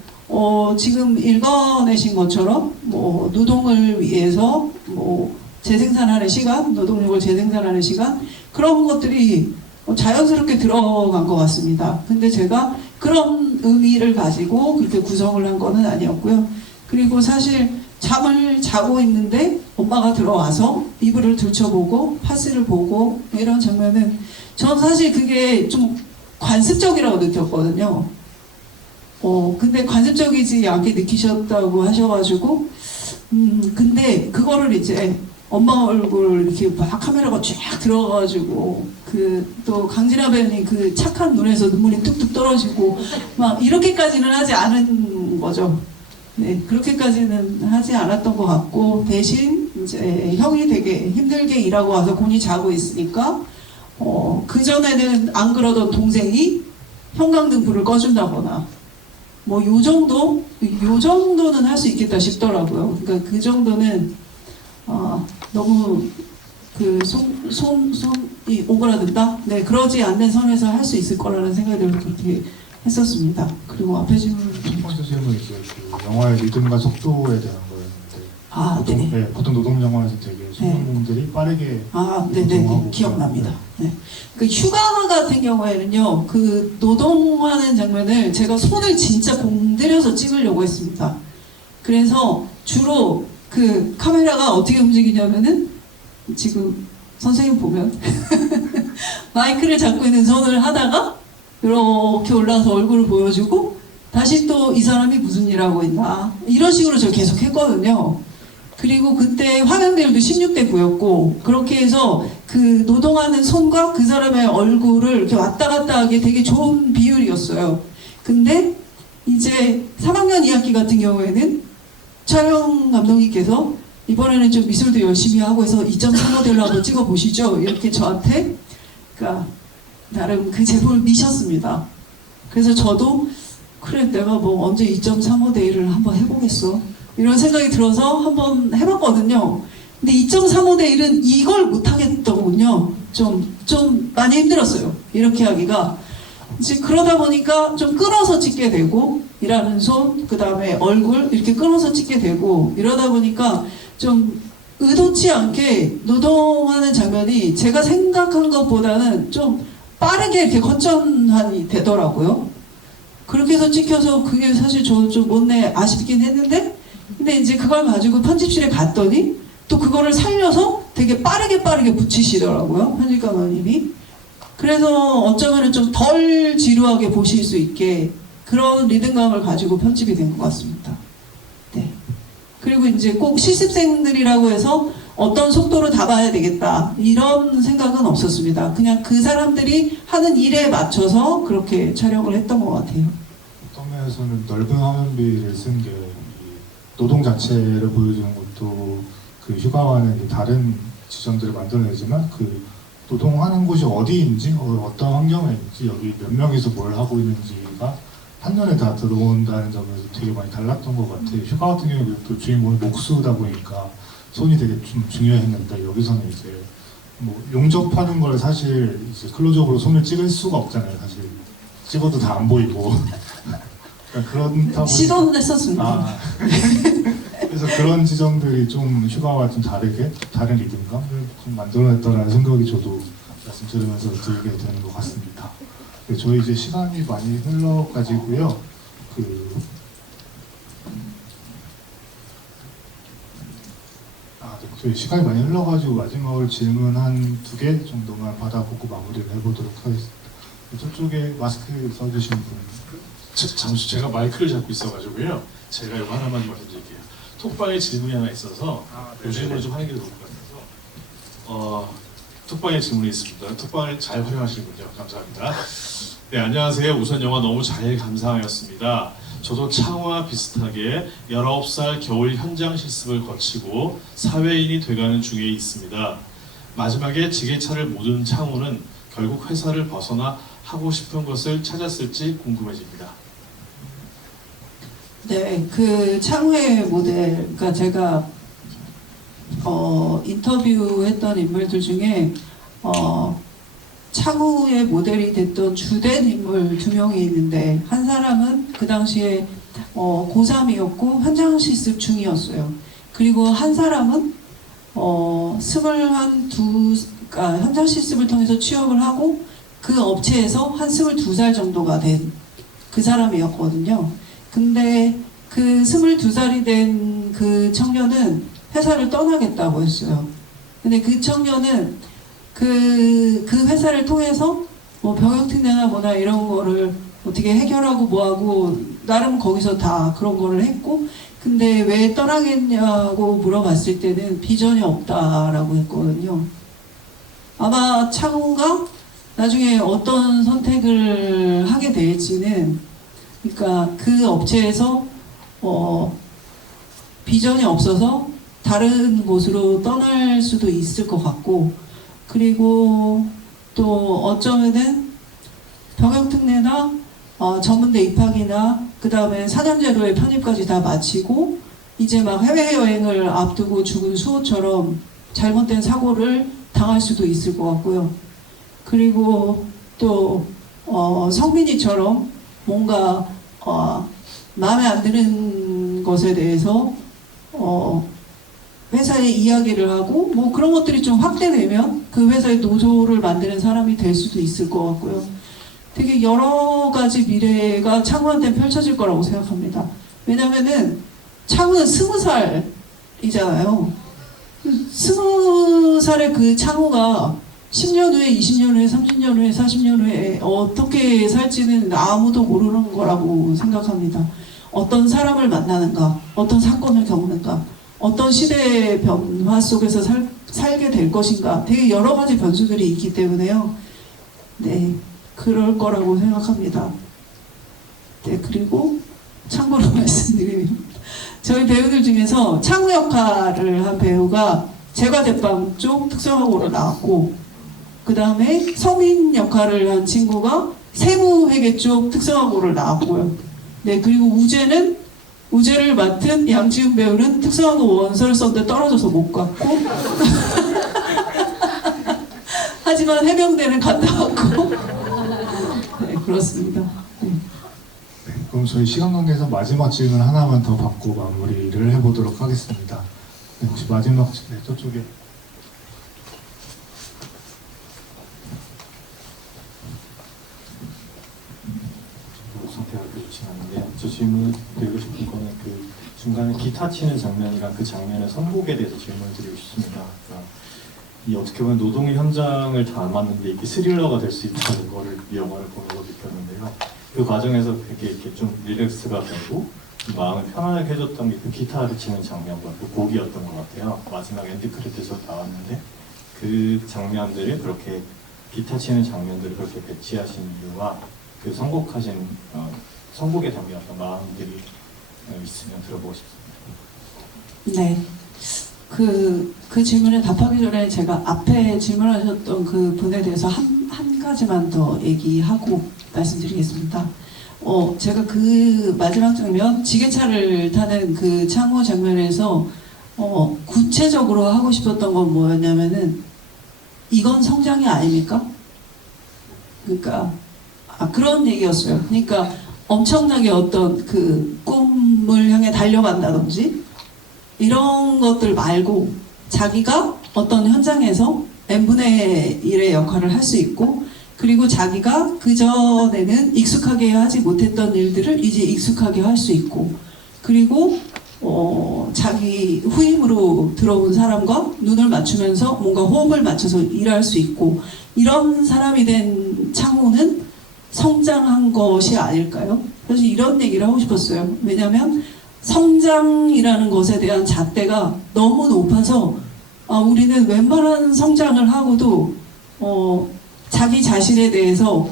지금 읽어내신 것처럼 뭐 노동을 위해서 뭐 재생산하는 시간, 노동력을 재생산하는 시간, 그런 것들이 자연스럽게 들어간 것 같습니다. 근데 제가 그런 의미를 가지고 그렇게 구성을 한 거는 아니었고요. 그리고 사실 잠을 자고 있는데 엄마가 들어와서 이불을 들춰보고 파스를 보고 이런 장면은 전 사실 그게 좀 관습적이라고 느꼈거든요. 근데 관습적이지 않게 느끼셨다고 하셔가지고, 근데 그거를 이제 엄마 얼굴 이렇게 막 카메라가 쫙 들어가가지고, 또 강진아 배우님 그 착한 눈에서 눈물이 뚝뚝 떨어지고, 막 이렇게까지는 하지 않은 거죠. 네, 그렇게까지는 하지 않았던 것 같고, 대신 이제 형이 되게 힘들게 일하고 와서 곤히 자고 있으니까, 그전에는 안 그러던 동생이 형광등 불을 꺼준다거나, 뭐 요 정도는 할 수 있겠다 싶더라고요. 그러니까 그 정도는 너무 그 손이 오그라든다? 네, 그러지 않는 선에서 할 수 있을 거라는 생각을 그렇게 했었습니다. 그리고 앞에 질문 첫 번째 질문이 이제 그 영화의 리듬과 속도에 대한 거였는데 보통, 네네. 네, 보통 노동 영화에서 되게 소년공들이 빠르게 네네, 노동하고 기억납니다. 네. 그 휴가 같은 경우에는요, 그 노동하는 장면을 제가 손을 진짜 공들여서 찍으려고 했습니다. 그래서 주로 그 카메라가 어떻게 움직이냐면은 지금 선생님 보면 마이크를 잡고 있는 손을 하다가 이렇게 올라서 얼굴을 보여주고 다시 또 이 사람이 무슨 일 하고 있나 이런 식으로 저 계속 했거든요. 그리고 그때 화면 배율도 16대 9였고 그렇게 해서 그 노동하는 손과 그 사람의 얼굴을 이렇게 왔다 갔다 하기 되게 좋은 비율이었어요. 근데 이제 3학년 2학기 같은 경우에는 촬영 감독님께서 이번에는 좀 미술도 열심히 하고 해서 2.3모델로 한번 찍어보시죠. 이렇게 저한테 그러니까 나름 그 제보를 미셨습니다. 그래서 저도 그래 내가 뭐 언제 2.35대1을 한번 해보겠어 이런 생각이 들어서 한번 해봤거든요. 근데 2.35대1은 이걸 못하겠더군요. 좀 많이 힘들었어요. 이렇게 하기가. 이제 그러다 보니까 좀 끌어서 찍게 되고 일하는 손, 그 다음에 얼굴 이렇게 끌어서 찍게 되고 이러다 보니까 좀 의도치 않게 노동하는 장면이 제가 생각한 것보다는 좀 빠르게 이렇게 컨전이 되더라고요. 그렇게 해서 찍혀서 그게 사실 저 좀 못내 아쉽긴 했는데 근데 이제 그걸 가지고 편집실에 갔더니 또 그거를 살려서 되게 빠르게 붙이시더라고요. 편집 감독님이. 그래서 어쩌면 좀 덜 지루하게 보실 수 있게 그런 리듬감을 가지고 편집이 된 것 같습니다. 네. 그리고 이제 꼭 실습생들이라고 해서 어떤 속도로 다 봐야 되겠다 이런 생각은 없었습니다. 그냥 그 사람들이 하는 일에 맞춰서 그렇게 촬영을 했던 것 같아요. 어떤 면에서는 넓은 화면비를 쓴 게 노동 자체를 보여주는 것도 그 휴가와는 다른 지점들을 만들어내지만 그 노동하는 곳이 어디인지 어떤 환경인지 여기 몇 명이서 뭘 하고 있는지가 한눈에 다 들어온다는 점에서 되게 많이 달랐던 것 같아요. 휴가 같은 경우는 또 주인공이 목수다 보니까 손이 되게 좀 중요했는데 여기서는 이제 뭐 용접하는 걸 사실 이제 클로즈업으로 손을 찍을 수가 없잖아요. 사실 찍어도 다 안 보이고 그러니까 그렇다 시도는 했었습니다. 그래서 그런 지점들이 좀 휴가와 좀 다르게 다른 리듬감을 좀 만들어냈다는 생각이 저도 말씀 들으면서 들게 되는 것 같습니다. 저희 이제 시간이 많이 흘러가지고요. 저희 시간이 많이 흘러가지고 마지막으로 질문 한 2개 정도만 받아보고 마무리를 해보도록 하겠습니다. 저쪽에 마스크 써주신 분. 잠시 제가 마이크를 잡고 있어가지고요. 제가 이거 하나만 말씀드릴게요. 톡방에 질문이 하나 있어서 이 질문을 좀 하는 게 좋을 것 같아서 톡방에 질문이 있습니다. 톡방을 잘 활용하시는군요. 감사합니다. 네, 안녕하세요. 우선 영화 너무 잘 감상하였습니다. 저도 창우와 비슷하게 19살 겨울 현장 실습을 거치고 사회인이 돼가는 중에 있습니다. 마지막에 지게차를 모든 창우는 결국 회사를 벗어나 하고 싶은 것을 찾았을지 궁금해집니다. 네, 그 창우의 모델, 그러니까 제가 인터뷰했던 인물들 중에 창우의 모델이 됐던 주된 인물 2명이 있는데 한 사람은 그 당시에 고3이었고 현장 실습 중이었어요. 그리고 한 사람은 그러니까 현장 실습을 통해서 취업을 하고 그 업체에서 한 22살 정도가 된 그 사람이었거든요. 근데 그 22살이 된 그 청년은 회사를 떠나겠다고 했어요. 근데 그 청년은 그 회사를 통해서 뭐 병역특례나 뭐나 이런 거를 어떻게 해결하고 뭐하고 나름 거기서 다 그런 거를 했고 근데 왜 떠나겠냐고 물어봤을 때는 비전이 없다라고 했거든요. 아마 창호가 나중에 어떤 선택을 하게 될지는 그러니까 그 업체에서 비전이 없어서 다른 곳으로 떠날 수도 있을 것 같고 그리고 또 어쩌면은 병역특례나 전문대 입학이나 그 다음에 4년제로의 편입까지 다 마치고 이제 막 해외여행을 앞두고 죽은 수호처럼 잘못된 사고를 당할 수도 있을 것 같고요. 그리고 또 성민이처럼 뭔가 마음에 안 드는 것에 대해서 회사에 이야기를 하고 뭐 그런 것들이 좀 확대되면 그 회사의 노조를 만드는 사람이 될 수도 있을 것 같고요. 되게 여러 가지 미래가 창우한테 펼쳐질 거라고 생각합니다. 왜냐면은 창우는 20살이잖아요. 20살의 그 창우가 10년 후에, 20년 후에, 30년 후에, 40년 후에 어떻게 살지는 아무도 모르는 거라고 생각합니다. 어떤 사람을 만나는가, 어떤 사건을 겪는가, 어떤 시대의 변화 속에서 살게 될 것인가 되게 여러 가지 변수들이 있기 때문에요. 네, 그럴 거라고 생각합니다. 네, 그리고 참고로 말씀드리면 저희 배우들 중에서 창우 역할을 한 배우가 제과제빵 쪽 특성화고로 나왔고 그 다음에 성인 역할을 한 친구가 세무회계 쪽 특성화고를 나왔고요. 네, 그리고 우재를 맡은 양지훈 배우는 특성화고 원서를 썼는데 떨어져서 못 갔고 하지만 해병대는 갔다 왔고 네, 그렇습니다. 네. 네, 그럼 저희 시간 관계에서 마지막 질문 하나만 더 받고 마무리를 해보도록 하겠습니다. 네, 혹시 마지막 네, 저쪽에 선택을 해주시는데 저 질문 드리고 싶은 거는 그 중간에 기타 치는 장면이랑 그 장면의 선곡에 대해서 질문을 드리고 싶습니다. 그러니까 이 어떻게 보면 노동 현장을 담았는데 이게 스릴러가 될 수 있다는 거를 이 영화를 보면서 느꼈는데요. 그 과정에서 되게 이렇게 좀 릴렉스가 되고 마음을 편안하게 해줬던 게 그 기타를 치는 장면과 그 곡이었던 것 같아요. 마지막 엔드 크레딧에서 나왔는데 그 장면들을 그렇게 기타 치는 장면들을 그렇게 배치하신 이유와 그 선곡하신 선곡에 담긴 어떤 마음들이 있으면 들어보고 싶습니다. 네. 그 질문에 답하기 전에 제가 앞에 질문하셨던 그 분에 대해서 한 가지만 더 얘기하고 말씀드리겠습니다. 제가 그 마지막 장면, 지게차를 타는 그 창호 장면에서 구체적으로 하고 싶었던 건 뭐였냐면은 이건 성장이 아닙니까? 그러니까 그런 얘기였어요. 그러니까 엄청나게 어떤 그 꿈을 향해 달려간다든지 이런 것들 말고 자기가 어떤 현장에서 n분의 1의 역할을 할 수 있고 그리고 자기가 그전에는 익숙하게 하지 못했던 일들을 이제 익숙하게 할 수 있고 그리고 자기 후임으로 들어온 사람과 눈을 맞추면서 뭔가 호흡을 맞춰서 일할 수 있고 이런 사람이 된 창호는 성장한 것이 아닐까요? 그래서 이런 얘기를 하고 싶었어요. 왜냐하면 성장이라는 것에 대한 잣대가 너무 높아서 우리는 웬만한 성장을 하고도 자기 자신에 대해서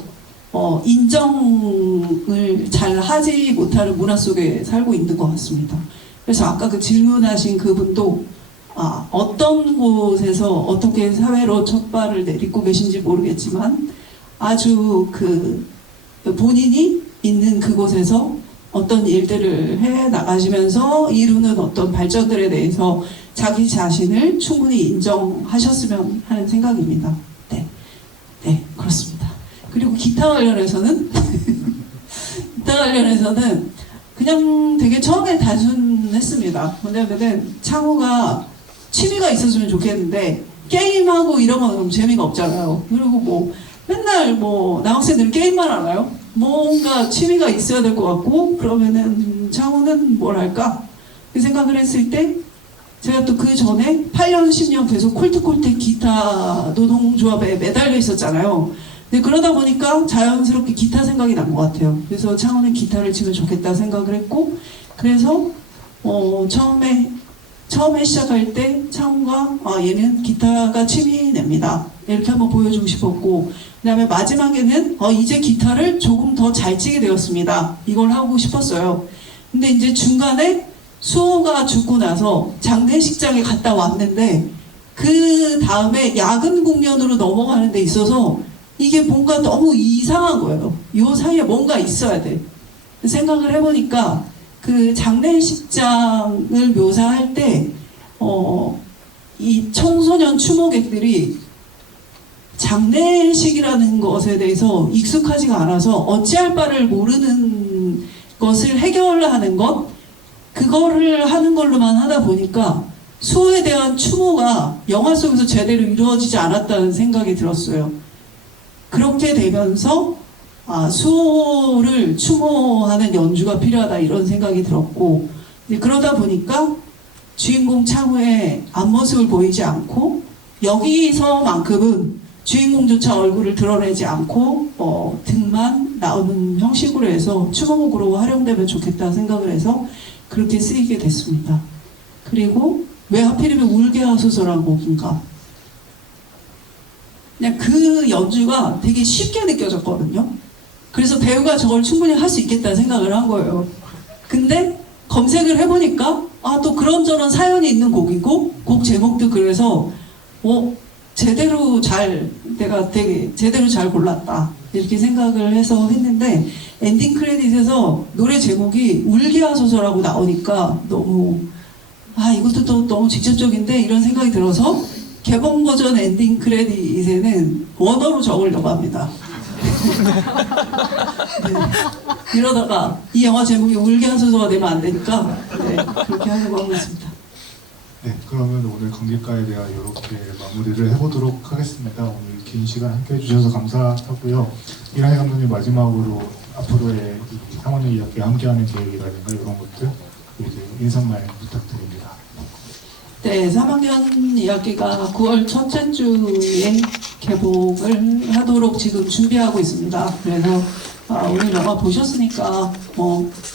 인정을 잘 하지 못하는 문화 속에 살고 있는 것 같습니다. 그래서 아까 그 질문하신 그분도 어떤 곳에서 어떻게 사회로 첫 발을 내딛고 계신지 모르겠지만 아주 그 본인이 있는 그곳에서 어떤 일들을 해 나가시면서 이루는 어떤 발전들에 대해서 자기 자신을 충분히 인정하셨으면 하는 생각입니다. 네, 네 그렇습니다. 그리고 기타 관련해서는 그냥 되게 처음에 단순했습니다. 뭐냐면은 창호가 취미가 있었으면 좋겠는데 게임하고 이런 건 너무 재미가 없잖아요. 그리고 뭐 맨날 뭐 남학생들은 게임만 알아요. 뭔가 취미가 있어야 될 것 같고 그러면은 창호는 뭘 할까? 그 생각을 했을 때 제가 또 그 전에 8년 10년 계속 콜트콜트 기타 노동조합에 매달려 있었잖아요. 근데 그러다 보니까 자연스럽게 기타 생각이 난 것 같아요. 그래서 창호는 기타를 치면 좋겠다 생각을 했고, 그래서 처음에 시작할 때 창호가 얘는 기타가 취미냅니다. 이렇게 한번 보여주고 싶었고, 그 다음에 마지막에는 이제 기타를 조금 더 잘 치게 되었습니다. 이걸 하고 싶었어요. 근데 이제 중간에 수호가 죽고 나서 장례식장에 갔다 왔는데 그 다음에 야근 국면으로 넘어가는 데 있어서 이게 뭔가 너무 이상한 거예요. 이 사이에 뭔가 있어야 돼. 생각을 해보니까 그 장례식장을 묘사할 때 이 청소년 추모객들이 장례식이라는 것에 대해서 익숙하지가 않아서 어찌할 바를 모르는 것을 해결하는 것, 그거를 하는 걸로만 하다 보니까 수호에 대한 추모가 영화 속에서 제대로 이루어지지 않았다는 생각이 들었어요. 그렇게 되면서 수호를 추모하는 연주가 필요하다 이런 생각이 들었고, 그러다 보니까 주인공 창호의 앞모습을 보이지 않고 여기서만큼은 주인공조차 얼굴을 드러내지 않고 등만 나오는 형식으로 해서 추모곡으로 활용되면 좋겠다 생각을 해서 그렇게 쓰이게 됐습니다. 그리고 왜 하필이면 울게 하소서라는 곡인가? 그냥 그 연주가 되게 쉽게 느껴졌거든요. 그래서 배우가 저걸 충분히 할 수 있겠다는 생각을 한 거예요. 근데 검색을 해보니까 또 그런저런 사연이 있는 곡이고 곡 제목도 그래서 내가 되게 제대로 잘 골랐다 이렇게 생각을 해서 했는데, 엔딩 크레딧에서 노래 제목이 울게 하소서라고 나오니까 너무 이것도 또 너무 직접적인데 이런 생각이 들어서 개봉 버전 엔딩 크레딧에는 원어로 적으려고 합니다. 네. 이러다가 이 영화 제목이 울게 하소서가 되면 안 되니까 그렇게 하려고 하고 있습니다. 네, 그러면 오늘 관객과에 대한 이렇게 마무리를 해보도록 하겠습니다. 오늘 긴 시간 함께 해주셔서 감사하고요. 이란희 감독님 마지막으로 앞으로의 상원의 이야기와 함께하는 계획이라든가 이런 것들 이제 인사말 부탁드립니다. 네, 3학년 이야기가 9월 첫째 주에 개봉을 하도록 지금 준비하고 있습니다. 그래서 오늘 영화 보셨으니까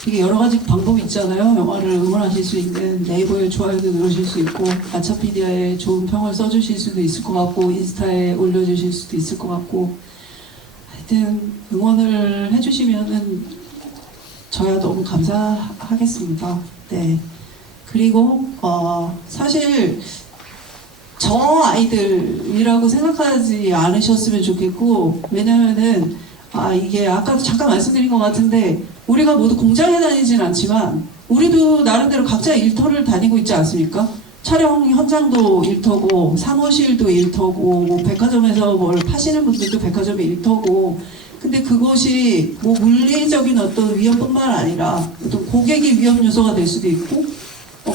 되게 여러 가지 방법이 있잖아요. 영화를 응원하실 수 있는 네이버에 좋아요도 누르실 수 있고 아차피디아에 좋은 평을 써주실 수도 있을 것 같고 인스타에 올려주실 수도 있을 것 같고, 하여튼 응원을 해주시면은 저야 너무 감사하겠습니다. 네. 그리고 사실 저 아이들이라고 생각하지 않으셨으면 좋겠고, 왜냐면은 이게 아까도 잠깐 말씀드린 것 같은데 우리가 모두 공장에 다니진 않지만 우리도 나름대로 각자 일터를 다니고 있지 않습니까? 촬영 현장도 일터고 사무실도 일터고 뭐 백화점에서 뭘 파시는 분들도 백화점이 일터고, 근데 그것이 뭐 물리적인 어떤 위험뿐만 아니라 어떤 고객의 위험 요소가 될 수도 있고,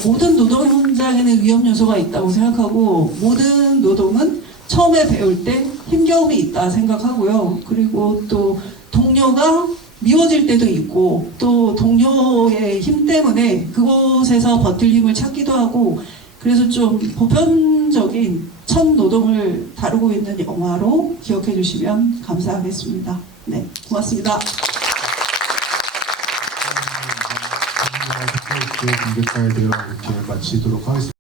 모든 노동 현장에는 위험 요소가 있다고 생각하고, 모든 노동은 처음에 배울 때 힘겨움이 있다 생각하고요. 그리고 또 동료가 미워질 때도 있고, 또 동료의 힘 때문에 그곳에서 버틸 힘을 찾기도 하고, 그래서 좀 보편적인 첫 노동을 다루고 있는 영화로 기억해 주시면 감사하겠습니다. 네, 고맙습니다. 관객과에 대해 이렇게 마치도록 하겠습니다.